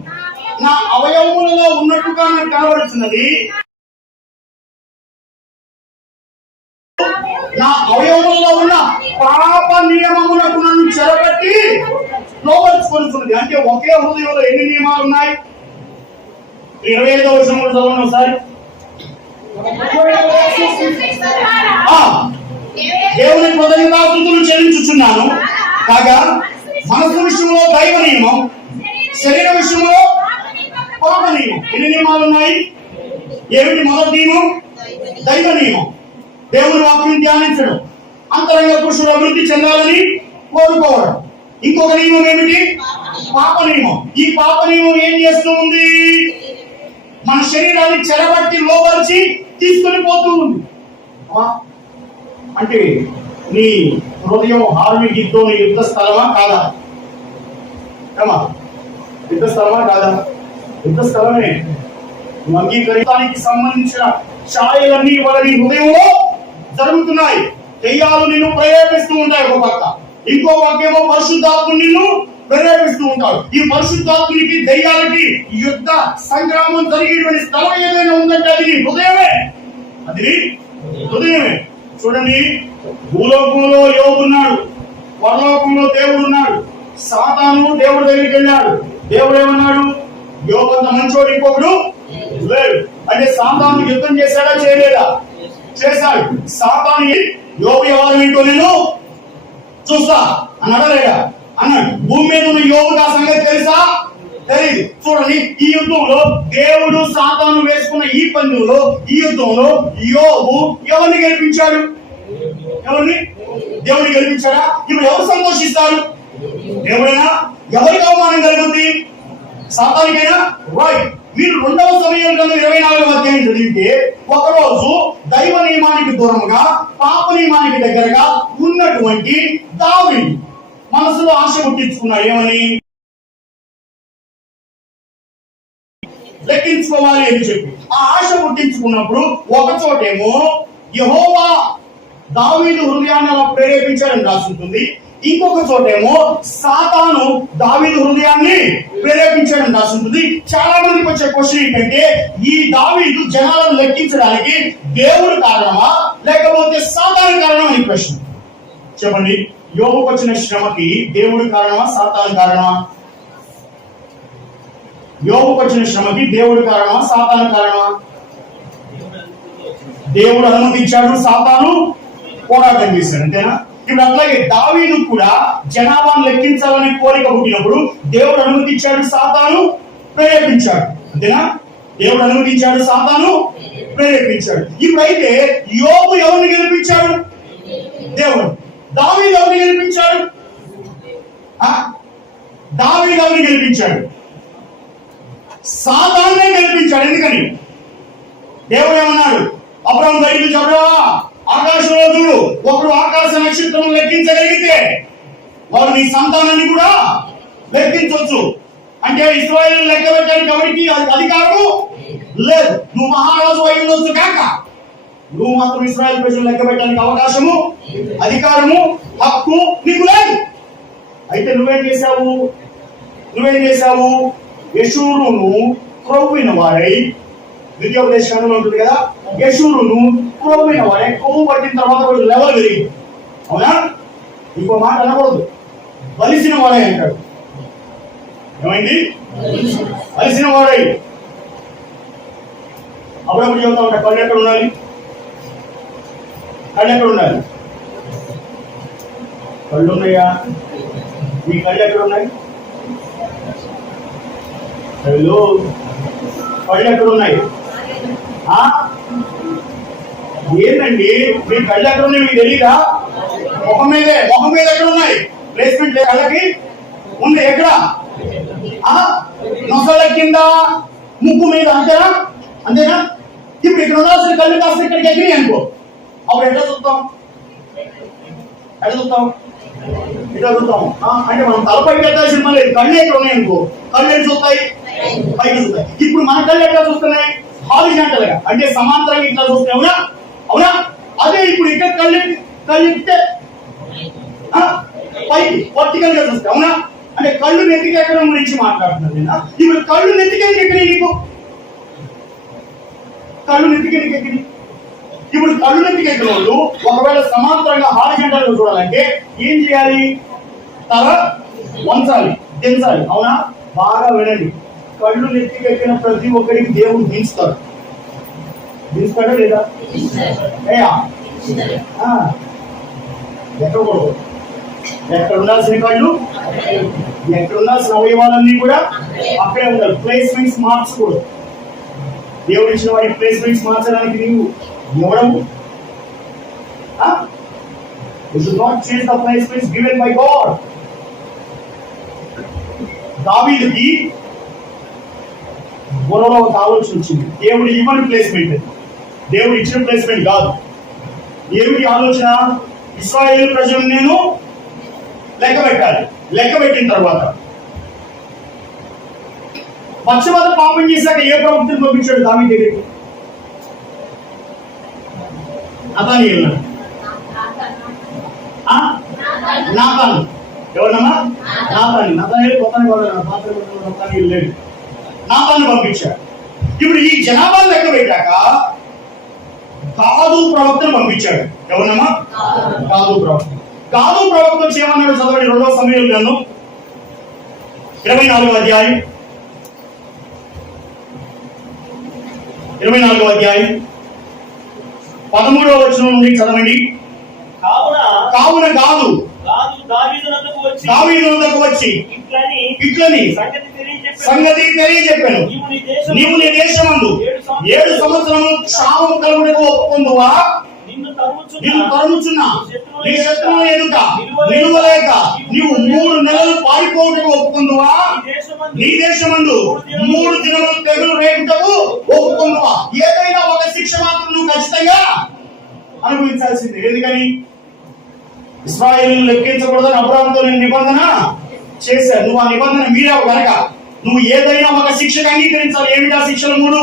నా అవయవములలో ఉన్నట్టుగా నాకు కనబడుతున్నది. నా అవయవములలో ఉన్న పాప నియమములకు నన్ను చెరబట్టి లోపరుచుకొనుచున్నది. అంటే ఒకే హృదయంలో ఎన్ని నియమాలు ఉన్నాయి? 25వ వచనంలో చదవండి ఒకసారి. దేవుని కృతజ్ఞతాస్తుతులు చెల్లించుచున్నాను కాగా మనసు విషయంలో దైవ నియమం, శరీర విషయంలో పాప నియమం. ఎన్ని నియమాలు ఉన్నాయి? ఏమిటి? మొదటి నియమం దైవ నియమం, దేవుని వాక్యం ధ్యానించడం, అంతరంగ పురుషుడు అభివృద్ధి చెందాలని కోరుకోవడం. ఇంకొక నియమం ఏమిటి? పాప నియమం. ఈ పాప నియమం ఏం చేస్తూ ఉంది? మన శరీరాన్ని చెరబట్టి లోపరిచి తీసుకొని పోతూ ఉంది. అంటే నీ హృదయం హార్మిక్ యుద్ధ స్థలమా కాదా? యుద్ధ స్థలమా కాదా? యుద్ధ స్థలమే. అంగీకరించడానికి సంబంధించిన ఛాయలన్నీ వాళ్ళని హృదయంలో జరుగుతున్నాయి. దెయ్యాలు నిన్ను ప్రేరేపిస్తూ ఉంటాయి ఒక పక్క, ఇంకో పక్కేమో పరిశుద్ధాత్ముడు నిన్ను ప్రేరేపిస్తూ ఉంటాడు. ఈ పరిశుద్ధాత్మునికి దెయ్యాలకి యుద్ధ సంగ్రామం జరిగేటువంటి స్థలం ఏదైనా ఉందంటే అది నీ హృదయమే. అది హృదయమే. చూడండి, భూలోకంలో యోబు ఉన్నాడు, పరలోకంలో దేవుడు ఉన్నాడు. సాతాను దేవుడి దగ్గరికి వెళ్ళాడు. దేవుడు ఏమన్నాడు? యోబు అంత మంచోడు ఇంకొకడు లేడు. అంటే సాతాను యుద్ధం చేశాడా చేయలేదా? చేశాడు. సాతాను యోబు ఎవరు ఏంటో నేను చూస్తా అని అడలేడా అన్నాడు. భూమి మీద ఉన్న యోబుకు ఆ సంగతి తెలుసా? తెలియదు. చూడండి, ఈ యుద్ధంలో దేవుడు సాతాను వేసుకున్న ఈ పందెంలో, ఈ యుద్ధంలో యోబు ఎవరిని గెలిపించాడు? ఎవరిని? దేవుడిని గెలిపించాడా? ఇప్పుడు ఎవరు సంతోషిస్తారు? దేవుడైనా? ఎవరికి అవమానం కలుగుతుంది? సాతానికైనా? రైట్. మీరు 2వ సమూయేలు గ్రంథం 24వ అధ్యాయం చదివితే ఒకరోజు దైవ నియమానికి దూరంగా, పాప నియమానికి దగ్గరగా ఉన్నటువంటి దావీదు మనసులో ఆశ పుట్టించుకున్నాడు. ఏమని? లెక్కించుకోవాలి అని చెప్పి ఆ ఆశ పుట్టించుకున్నప్పుడు ఒక చోటేమో యెహోవా దావీదు హృదయాన్ని అలా ప్రేరేపించాడని రాసుంటుంది. ఇంకొక చోటేమో సాతాను దావీదు హృదయాన్ని ప్రేరేపించాడని రాసుంటుంది. చాలా మందికి వచ్చే క్వశ్చన్ ఏంటంటే, ఈ దావీదు జనాలను లెక్కించడానికి దేవుడు కారణమా లేకపోతే సాతాను కారణమా అని ప్రశ్న. చెప్పండి, యోబుకు వచ్చిన శ్రమకి దేవుడు కారణమా సాతాను కారణమా? యోబుకు వచ్చిన శ్రమకి దేవుడు కారణమా సాతాను కారణమా? దేవుడు అనుమతించాడు, సాతాను పోరాటం చేశాడు. అంతేనా? ఇప్పుడు అట్లాగే దావీదు కూడా జనాభాను లెక్కించాలనే కోరిక పుట్టినప్పుడు దేవుడు అనుమతించాడు, సాతాను ప్రేరేపించాడు. అంతేనా? దేవుడు అనుమతించాడు, సాతాను ప్రేరేపించాడు. ఇప్పుడైతే యోబు ఎవరిని గెలిపించాడు? దేవుడు. దావీదు ఎవరిని గెలిపించాడు? దావీదు ఎవరిని గెలిపించాడు? సాతాన్నే గెలిపించాడు. ఎందుకని? దేవుడు ఏమన్నాడు? అబ్రహాము బయటికి చెప్పావా, ఆకాశంలో చూడు, ఒకడు ఆకాశ నక్షత్రం లెక్కించగలిగితే వాడు నీ సంతానాన్ని కూడా లెక్కించవచ్చు. అంటే ఇశ్రాయేలు లెక్క పెట్టడానికి ఎవరికి అధికారము లేదు. నువ్వు మహారాజు అయి ఉండొచ్చు కాక నువ్వు మాత్రం ఇశ్రాయేలు ప్రజలు లెక్క పెట్టడానికి అవకాశము, అధికారము, హక్కు నీకు లేదు. అయితే నువ్వేం చేశావు? యెషూరును క్రొవ్విన వాడై, ద్వితీయోపదేశంలో ఉంటుంది కదా, యెషూరును క్రొవ్విన వాడై, కొవ్వు పట్టిన తర్వాత కొంచెం లెవెల్ పెరిగి, అవునా? ఇంకో మాట అనకూడదు, బలిసిన వాడై అంటాడు. ఏమైంది? బలిసిన వాడై. అప్పుడప్పుడు చెబుతా ఉంటా, కళ్ళు ఎక్కడ ఉండాలి? కళ్ళు ఉన్నాయా? మీ కళ్ళు ఎక్కడ ఉన్నాయి? కళ్ళు ఎక్కడ ఉన్నాయి? ఏంటండి మీ కళ్ళు ఎక్కడ ఉన్నాయి మీకు తెలియదా? ముఖం మీద ఎక్కడ ఉన్నాయి? ప్లేస్మెంట్ కళ్ళకి ఉంది. ఎక్కడ? నొసల కింద, ముక్కు మీద. అంతేనా? ఇప్పుడు ఇక్కడ ఉండాల్సిన కళ్ళు కాస్త ఇక్కడికి ఎగిరి అనుకో, అప్పుడు ఎట్లా చూస్తాం? ఇట్లా చూస్తాం. అంటే మనం తలపైకి పెట్టాల్సిన మళ్ళీ కళ్ళు ఎక్కడ ఉన్నాయి అనుకో, కళ్ళు ఎక్కడ చూస్తాయి? పైకి చూస్తాయి. ఇప్పుడు మన కళ్ళు ఎట్లా చూస్తున్నాయి? హారిజాంటల్ గా, అంటే సమాంతరంగా ఇట్లా చూస్తాయి. అవునా? అదే ఇప్పుడు ఇక్కడ కళ్ళు ఎక్కితే పైకి వర్టికల్ గా చూస్తాయి. అవునా? అంటే కళ్ళు నెత్తికెక్కడం గురించి మాట్లాడుతున్నాను నేను. ఇప్పుడు కళ్ళు నెత్తికెక్కడి నీకు? కళ్ళు నెత్తికెక్కడి? ఇప్పుడు కళ్ళు నెత్తికెక్కిన వాళ్ళు ఒకవేళ సమాంతరంగా హారిజాంటల్ గా చూడాలంటే ఏం చేయాలి? తల వంచాలి, దించాలి. అవునా? బాగా వినండి, కళ్ళు నెత్తికెక్కిన ప్రతి ఒక్కరికి దేవుడు దించుతాడా లేదా? ఎక్కడ ఉండాల్సిన కళ్ళు, ఎక్కడ ఉండాల్సిన అవయవాలన్నీ కూడా అక్కడే ఉండాలి. ప్లేస్మెంట్స్ మార్క్స్ కూడా దేవుడు ఇచ్చిన వాడి ప్లేస్మెంట్స్ మార్చడానికి నీవు ఎవడము? You should not change the placements given by God. దావీదుకి బుర్రలో ఒక ఆలోచన వచ్చింది. దేవుడు ఇవ్వని ప్లేస్మెంట్, దేవుడు ఇచ్చిన ప్లేస్మెంట్ కాదు. ఏమిటి ఆలోచన? ఇశ్రాయేలు ప్రజలను నేను లెక్క పెట్టాలి. లెక్క పెట్టిన తర్వాత పక్షపాత పాపం చేశాక ఏ ప్రవక్తను పంపించాడు దావీదు దగ్గరికి? నాతానీయులు. నాతాను. ఎవరమ్మా? నాతానీయులు కొత్తని వాళ్ళు, నాతానీయులు లేడు. నాతాను పంపించాడు. ఇప్పుడు ఈ జనాభాను లెక్క పెట్టాక గాదు ప్రవక్తను పంపించాడు. ఎవరమ్మా? గాదు ప్రవక్త చేయమన్నాడు. చదవండి 2వ సమూయేలు గ్రంథం 24వ అధ్యాయం 13వ వచనం నుండి చదవండి. కావున గాదు దావీదు వద్దకు వచ్చి ఇట్లని సంగతి తెలియజెప్పాను. నీవు నీ దేశమందు 7 సంవత్సరములు క్షామం కలుగుటకు ఒప్పుకొందువా? నిన్ను తరుముచున్నా నీ శత్రువుల ఎదుట నిలువలేక నీవు 3 నెలలు పారిపోవటకు ఒప్పుకొందువా? నీ దేశమందు 3 దినములు తెగులు రేపుటకు ఒప్పుకొందువా? ఏదైనా ఒక శిక్ష మాత్రం నువ్వు ఖచ్చితంగా అనుభవించాల్సింది. ఎందుకని? ఇశ్రాయేలు లెక్కించకూడదని అబ్రాహాముతో నేను నిబంధన చేశాను. నువ్వు ఆ నిబంధన మీరావు కనుక నువ్వు ఏదైనా ఒక శిక్షకు అంగీకరించాలి. ఏమిటా శిక్షలు? 3.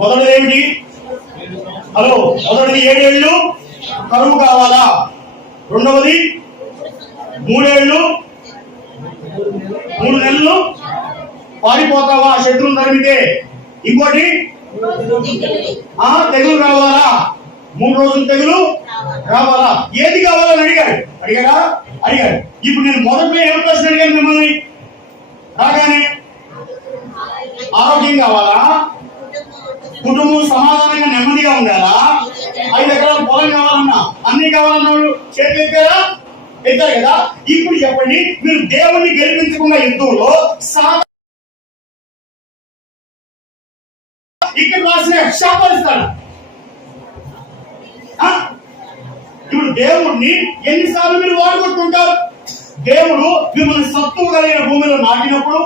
మొదటిది ఏమిటి? మొదటిది 7 ఏళ్ళు కరువు కావాలా? రెండవది 3 నెలలు పారిపోతావా శత్రువును తరిమితే? ఇంకోటి తెగులు రావాలా? 3 రోజులు తెగులు రావాలా? ఏది కావాలని అడిగారా? ఇప్పుడు నేను మొదట్లో ఏం ప్రశ్న అడిగాను మిమ్మల్ని? రాగానే ఆరోగ్యం కావాలా? కుటుంబం సమాధానంగా నెమ్మదిగా ఉండాలా? 5 ఎకరాల పొలం కావాలన్నా, అన్ని కావాలన్న వాళ్ళు చేతులు ఎత్తారు కదా. ఇప్పుడు చెప్పండి, మీరు దేవుణ్ణి గెలిపించకుండా యుద్ధంలో ఇక్కడ రాసిన శాపరిస్తాడు. ఇప్పుడు దేవుణ్ణి ఎన్నిసార్లు మీరు వాడుకుంటుంటారు? దేవుడు మిమ్మల్ని సత్తువ కలిగిన భూమిలో నాటినప్పుడు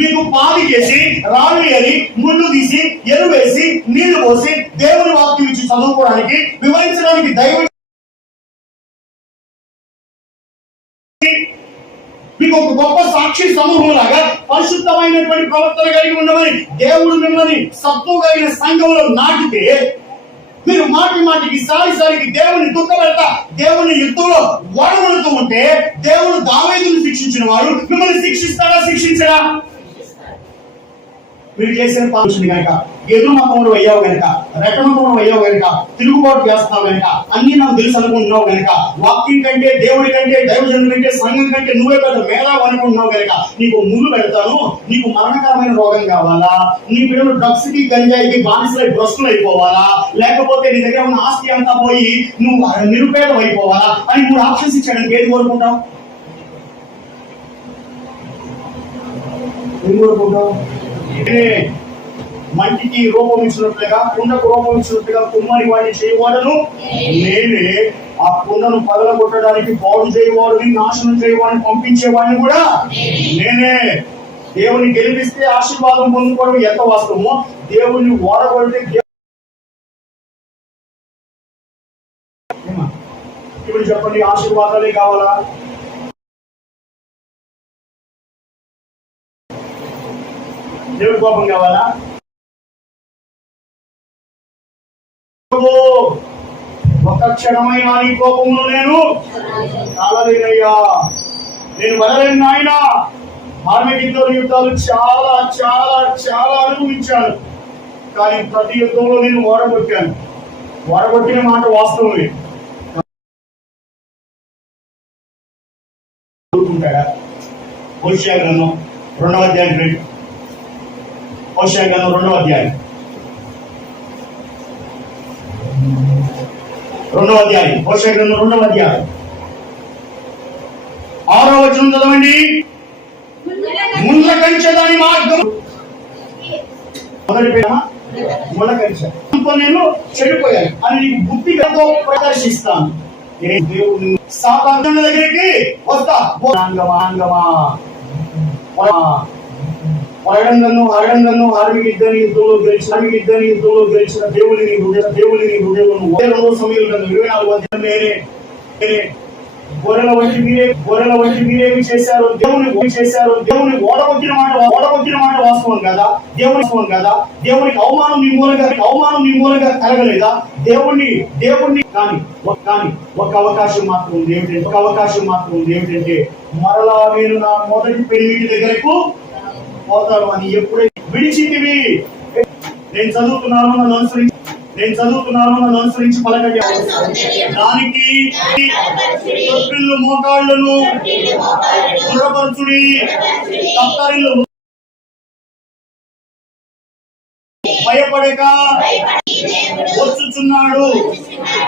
మీకు పాది చేసి రాళ్ళు ఏరి ముళ్ళు తీసి ఎరువు వేసి నీళ్లు పోసి దేవుని వాక్యం ఇచ్చి చదువుకోవడానికి వివరించడానికి దైవం మీకు ఒక గొప్ప సాక్షి సమూహం లాగా పరిశుద్ధమైనటువంటి ప్రవర్తన కలిగి ఉండమని దేవుడు మిమ్మల్ని సత్తు కలిగిన సంఘంలో నాటితే, మీరు మాటికి సారికి దేవుని దుఃఖపెడతా, దేవుని యుద్ధంలో వడబడుతూ ఉంటే, దేవుడు దావీదును శిక్షించిన వాడు మిమ్మల్ని శిక్షిస్తాడా? శిక్షించడా? మీరు చేసిన పాల్గొని కనుక, ఎదురు మతంలో అయ్యావు కనుక, రెట్టమతంలో అయ్యావు కనుక, తిరుగుబాటు చేస్తావు కనుక, అన్ని నాకు తెలుసు అనుకుంటున్నావు కనుక, వాక్యం కంటే, దేవుడి కంటే, దైవజనుడి కంటే, సంఘం కంటే నువ్వే పెద్ద మేధావు అనుకుంటున్నావు కనుక నీకు ముళ్ళు పెడతాను. నీకు మరణకరమైన రోగం కావాలా? నీ బిడ్డలు డ్రగ్స్ కి, గంజాయికి బానిసలై భ్రష్టులు అయిపోవాలా? లేకపోతే నీ దగ్గర ఉన్న ఆస్తి అంతా పోయి నువ్వు నిరుపేదం అయిపోవాలా అని 3 ఆప్షన్స్ ఇచ్చాడని ఏది కోరుకుంటావు? ఏం కోరుకుంటావు? మంటికి రూపం ఇచ్చినట్లుగా, కుండకు రూపం ఇచ్చినట్లుగా కుమ్మరి వాడిని చేయవాడను నేనే. ఆ కుండను పగలగొట్టడానికి బాగు చేయవాడిని, నాశనం చేయవాడిని, పంపించేవాడిని కూడా నేనే. దేవుని గెలిపిస్తే ఆశీర్వాదం పొందుకోవడం ఎంత వాస్తవమో, దేవుణ్ణి ఓడగొడితే ఇప్పుడు చెప్పండి, ఆశీర్వాదాలే కావాలా? దేవుడి కోపం కావాలా? ఒక క్షణమైన నీ కోపంలో నేను కాలలేనయ్యా, నేను వదలేను నాయన. ఆర్మీలో యుద్ధాలు చాలా చాలా చాలా అనుభవించాను, కానీ ప్రతి యుద్ధంలో నేను ఓడగొట్టాను. ఓడగొట్టిన మాట వాస్తవమే. హోషేయ గ్రంథం 2వ అధ్యాయం, హోషేయ గ్రంథం 2వ అధ్యాయం 2వ అధ్యాయం, హోషేయ గ్రంథం 2వ అధ్యాయం 6వ వచనం చదవండి. ముండ్ల కంచె దాని మార్గం, మొదటి పేరు ముళ్ళ కంచె, నేను చెడిపోయాను అని నీకు బుద్ధితో ప్రదర్శిస్తాను. దేవుడు సాతాను దగ్గరికి వస్తా, అరణ్యంలో యుద్ధంలో గెలిచిన దేవుని హృదయంలో సమయంలో 24వ అధ్యాయం నేనే. గొర్రెల వంటి మీరేమి చేశారు? దేవుని ఓడగొట్టిన మాట వాస్తవం కదా? దేవునికి అవమానం నీ మూలంగా కలగలేదా? దేవుణ్ణి కానీ ఒక అవకాశం మాత్రం ఉంది. ఏమిటంటే మరలా నేను నా మొదటి పెళ్లి దగ్గరకు పోతాను అని ఎప్పుడైతే విడిచితివి. నేను చదువుతున్నాను, నన్ను అనుసరించి పలకండి. దానికి తొట్టిల్లు మోకాళ్ళను దృఢపరచుడి, కత్తరిల్లు భయపడక వచ్చుచున్నాడు.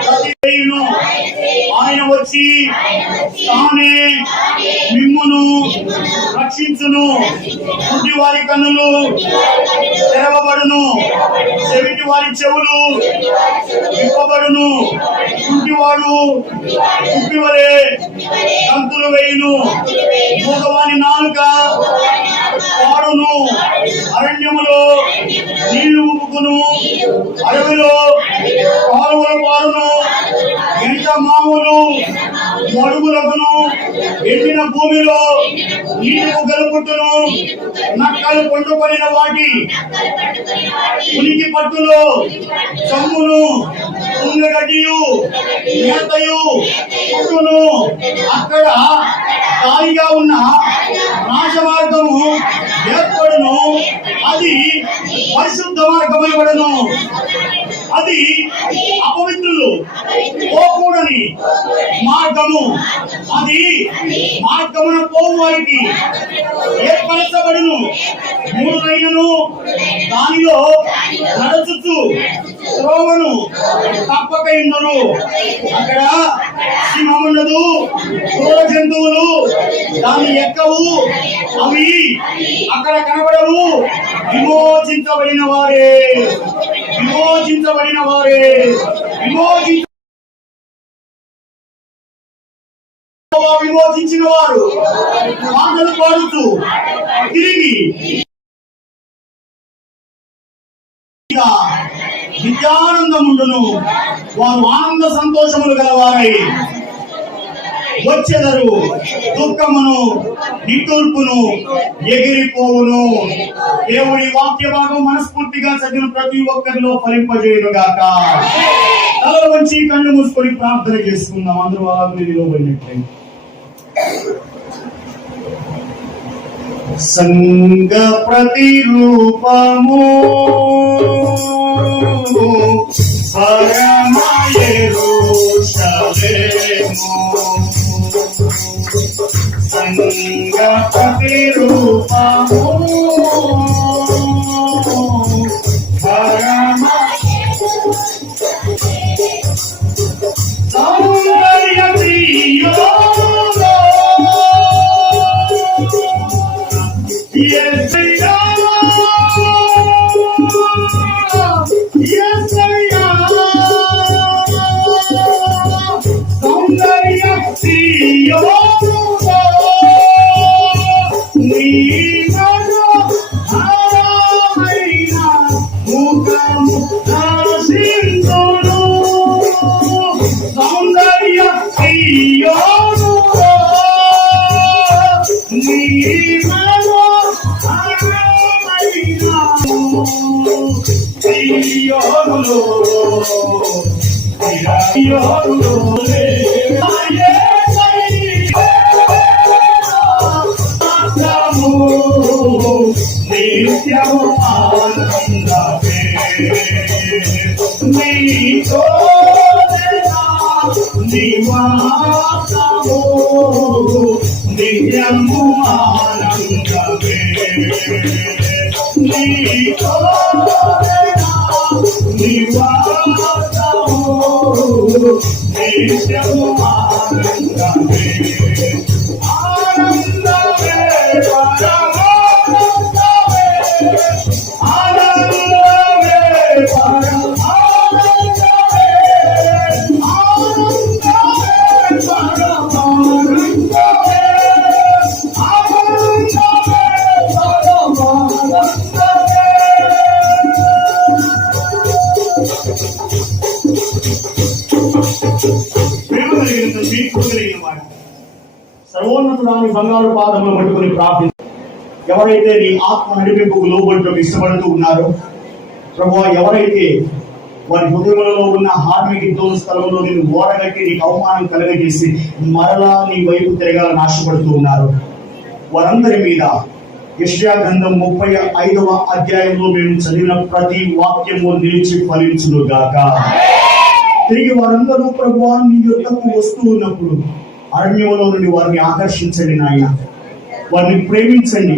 ప్రతిను ఆయన వచ్చి తానే మిమ్మును రక్షించును. గుడ్డి వారి కన్నులు తెరవబడును, చెవిటి వారి చెవులు విప్పబడును. కుంటివాడు కుప్పివలే గంతులు వేయును, మూగవాని నాలుక పాడును. అరణ్యములో నీళ్లు ఉప్పుకును, అడవిలో కాలువలు పారును. ఎంత మామూలు మడుగులకును, ఎండిన భూమిలో నీళ్లు గలుపుట్టును. నక్కలు పండుకొనిన వాటి ఉనికి పట్టులో సమ్మును, ఉండగడ్డియు మేతయు పుట్టును. అక్కడ ఖాళీగా ఉన్న నాశ మార్గము ఏర్పడును, అది పరిశుద్ధ మార్గమైబడును. అది అపవిత్రులు పోకూడని మార్గము, అది మార్గమున పోవు వారికి ఏర్పరచబడును. 3 రైళ్లను దానిలో నడుచుచు త్రోవను తప్పక ఇందును. అక్కడ సింహముండదు, క్రూర జంతువులు దాన్ని ఎక్కవు, అవి అక్కడ కనబడవు. విమోచించబడిన వారే విమోచించిన వారు పాటలు పాడుతూ తిరిగి నిత్యానందముండును. వారు ఆనంద సంతోషములు గలవారై వచ్చెదరు, దుఃఖమును నిట్టూర్పును ఎగిరిపోవును. దేవుడి వాక్య భాగం మనస్ఫూర్తిగా చదివిన ప్రతి ఒక్కరిలో ఫలింపజేయును గాక. తల వంచి కళ్ళు మూసుకొని ప్రార్థన చేసుకుందాం. అందరూ నిలబడినట్లే. సంగ ప్రతిరూపము పరమ యెరూషలేము, సంగ ప్రతిరూపము పరమ సౌందర్య ప్రియులో యేసయ్యా, యేసయ్యా, సౌందర్య ప్రియులో నీ మనోహరమైన ముఖము దర్శించును. సౌందర్య ప్రియులో నీ ప్రియులు ప్రియులు నిత్యము ఆనందమే నీతో నివాసము నిత్యము ఆనందమే నీతో నివాసము నిత్యము ఆనందమే ఆనందమే పరమానందమే ఆనందమే పరమానందమే ఆనందమే పరమానందమే సర్వోన్నతుడాని బంగారు పాదములు పట్టుకుని ప్రార్థన. ఎవరైతే నీ ఆత్మ నడిపింపుకు లోబడుటకు ఇష్టపడుతూ ఉన్నారో ప్రభువా, ఎవరైతే వారి హృదయంలో ఉన్న హార్మికి తోలు స్థలంలో నేను ఓడగట్టి నీకు అవమానం కలగజేసి మరలా నీ వైపు తిరగాలని ఆశపడుతూ ఉన్నారు, వారందరి మీద యెషయా గ్రంథం 35వ అధ్యాయంలో మేము చదివిన ప్రతి వాక్యము నిలిచి ఫలించును గాక. తిరిగి వారందరూ ప్రభువా నీ యొద్దకు వస్తూ ఉన్నప్పుడు అరణ్యంలో నుండి వారిని ఆకర్షించండి నాయన, వారిని ప్రేమించండి,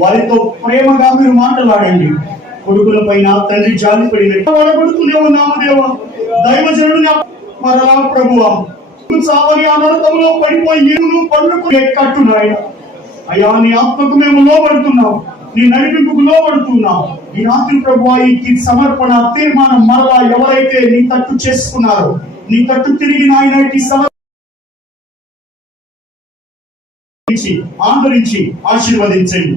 వారితో ప్రేమగా మీరు మాట్లాడండి. కొడుకుల పైన తండ్రి జాలిపడినట్టు వాడబడుతూనే ఉన్నాము దేవా. దైవజనుడిని మరలా ప్రభువా చావని అనర్థంలో పడిపోయి ఏమును పండుకు కట్టు నాయన. అయ్యా, నీ ఆత్మకు మేము లోబడుతున్నాం, నీ నడిపింపుకు లోబడుతున్నాం. ఈ రాత్రి ప్రభువా ఈ సమర్పణ తీర్మానం మరలా ఎవరైతే నీ తట్టు చేసుకున్నారో, నీ తట్టు తిరిగి నాయన ఆదరించి ఆశీర్వదించండి.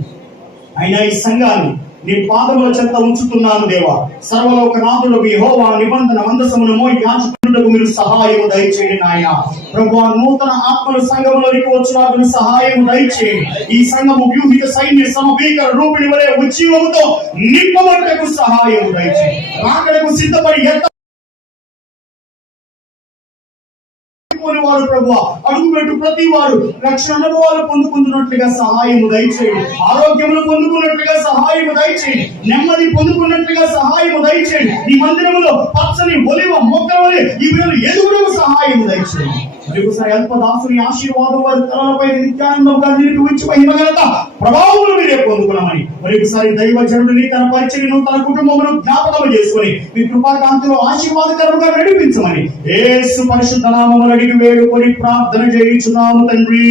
అయినా ఈ సంఘాన్ని నీ పాదముల చెంత ఉంచుతున్నాను దేవా. సర్వలోకనాథుడు యెహోవా నిబంధన మందసమును మోయి యాజకులకు మీరు సహాయము దయచేయండి నాయన. ప్రభువా నూతన ఆత్మల సంఘంలోనికి వచ్చిన సహాయము దయచేయండి. ఈ సంఘము వ్యూహిత సైన్య సమభీకర రూపిణి వలె ఉజ్జీవముతో నింపబడుటకు సహాయము దయచేయండి. రాకడకు సిద్ధపడి వారు ప్రభువా అడుగుపెట్టు ప్రతి వారు రక్షణ అనుభవాలు పొందుకున్నట్లుగా సహాయము దయచేయండి. ఆరోగ్యములు పొందుకున్నట్లుగా సహాయము దయచేయండి. నెమ్మది పొందుకున్నట్లుగా సహాయము దయచేయండి. ఈ మందిరములో పచ్చని ఒలివ మొక్కల వలె ఈ వీళ్ళు ఎదుగుటకు సహాయము దయచేయండి. మరొకసారి అల్పదాసుని ఆశీర్వాదం వారి తలలపై నిత్యానందంగా నిలిపి ఉంచి మహిమగలత ప్రభావములు మీరే పొందుకున్నామని మరొకసారి దైవజనుడిని తన పరిచర్యను తన కుటుంబమును జ్ఞాపకం చేసుకుని మీ కృపాకాంతిలో ఆశీర్వాదకరంగా నడిపించమని యేసు పరిశుద్ధ నామములో అడిగి వేడుకొని ప్రార్థన చేయుచున్నాము తండ్రి.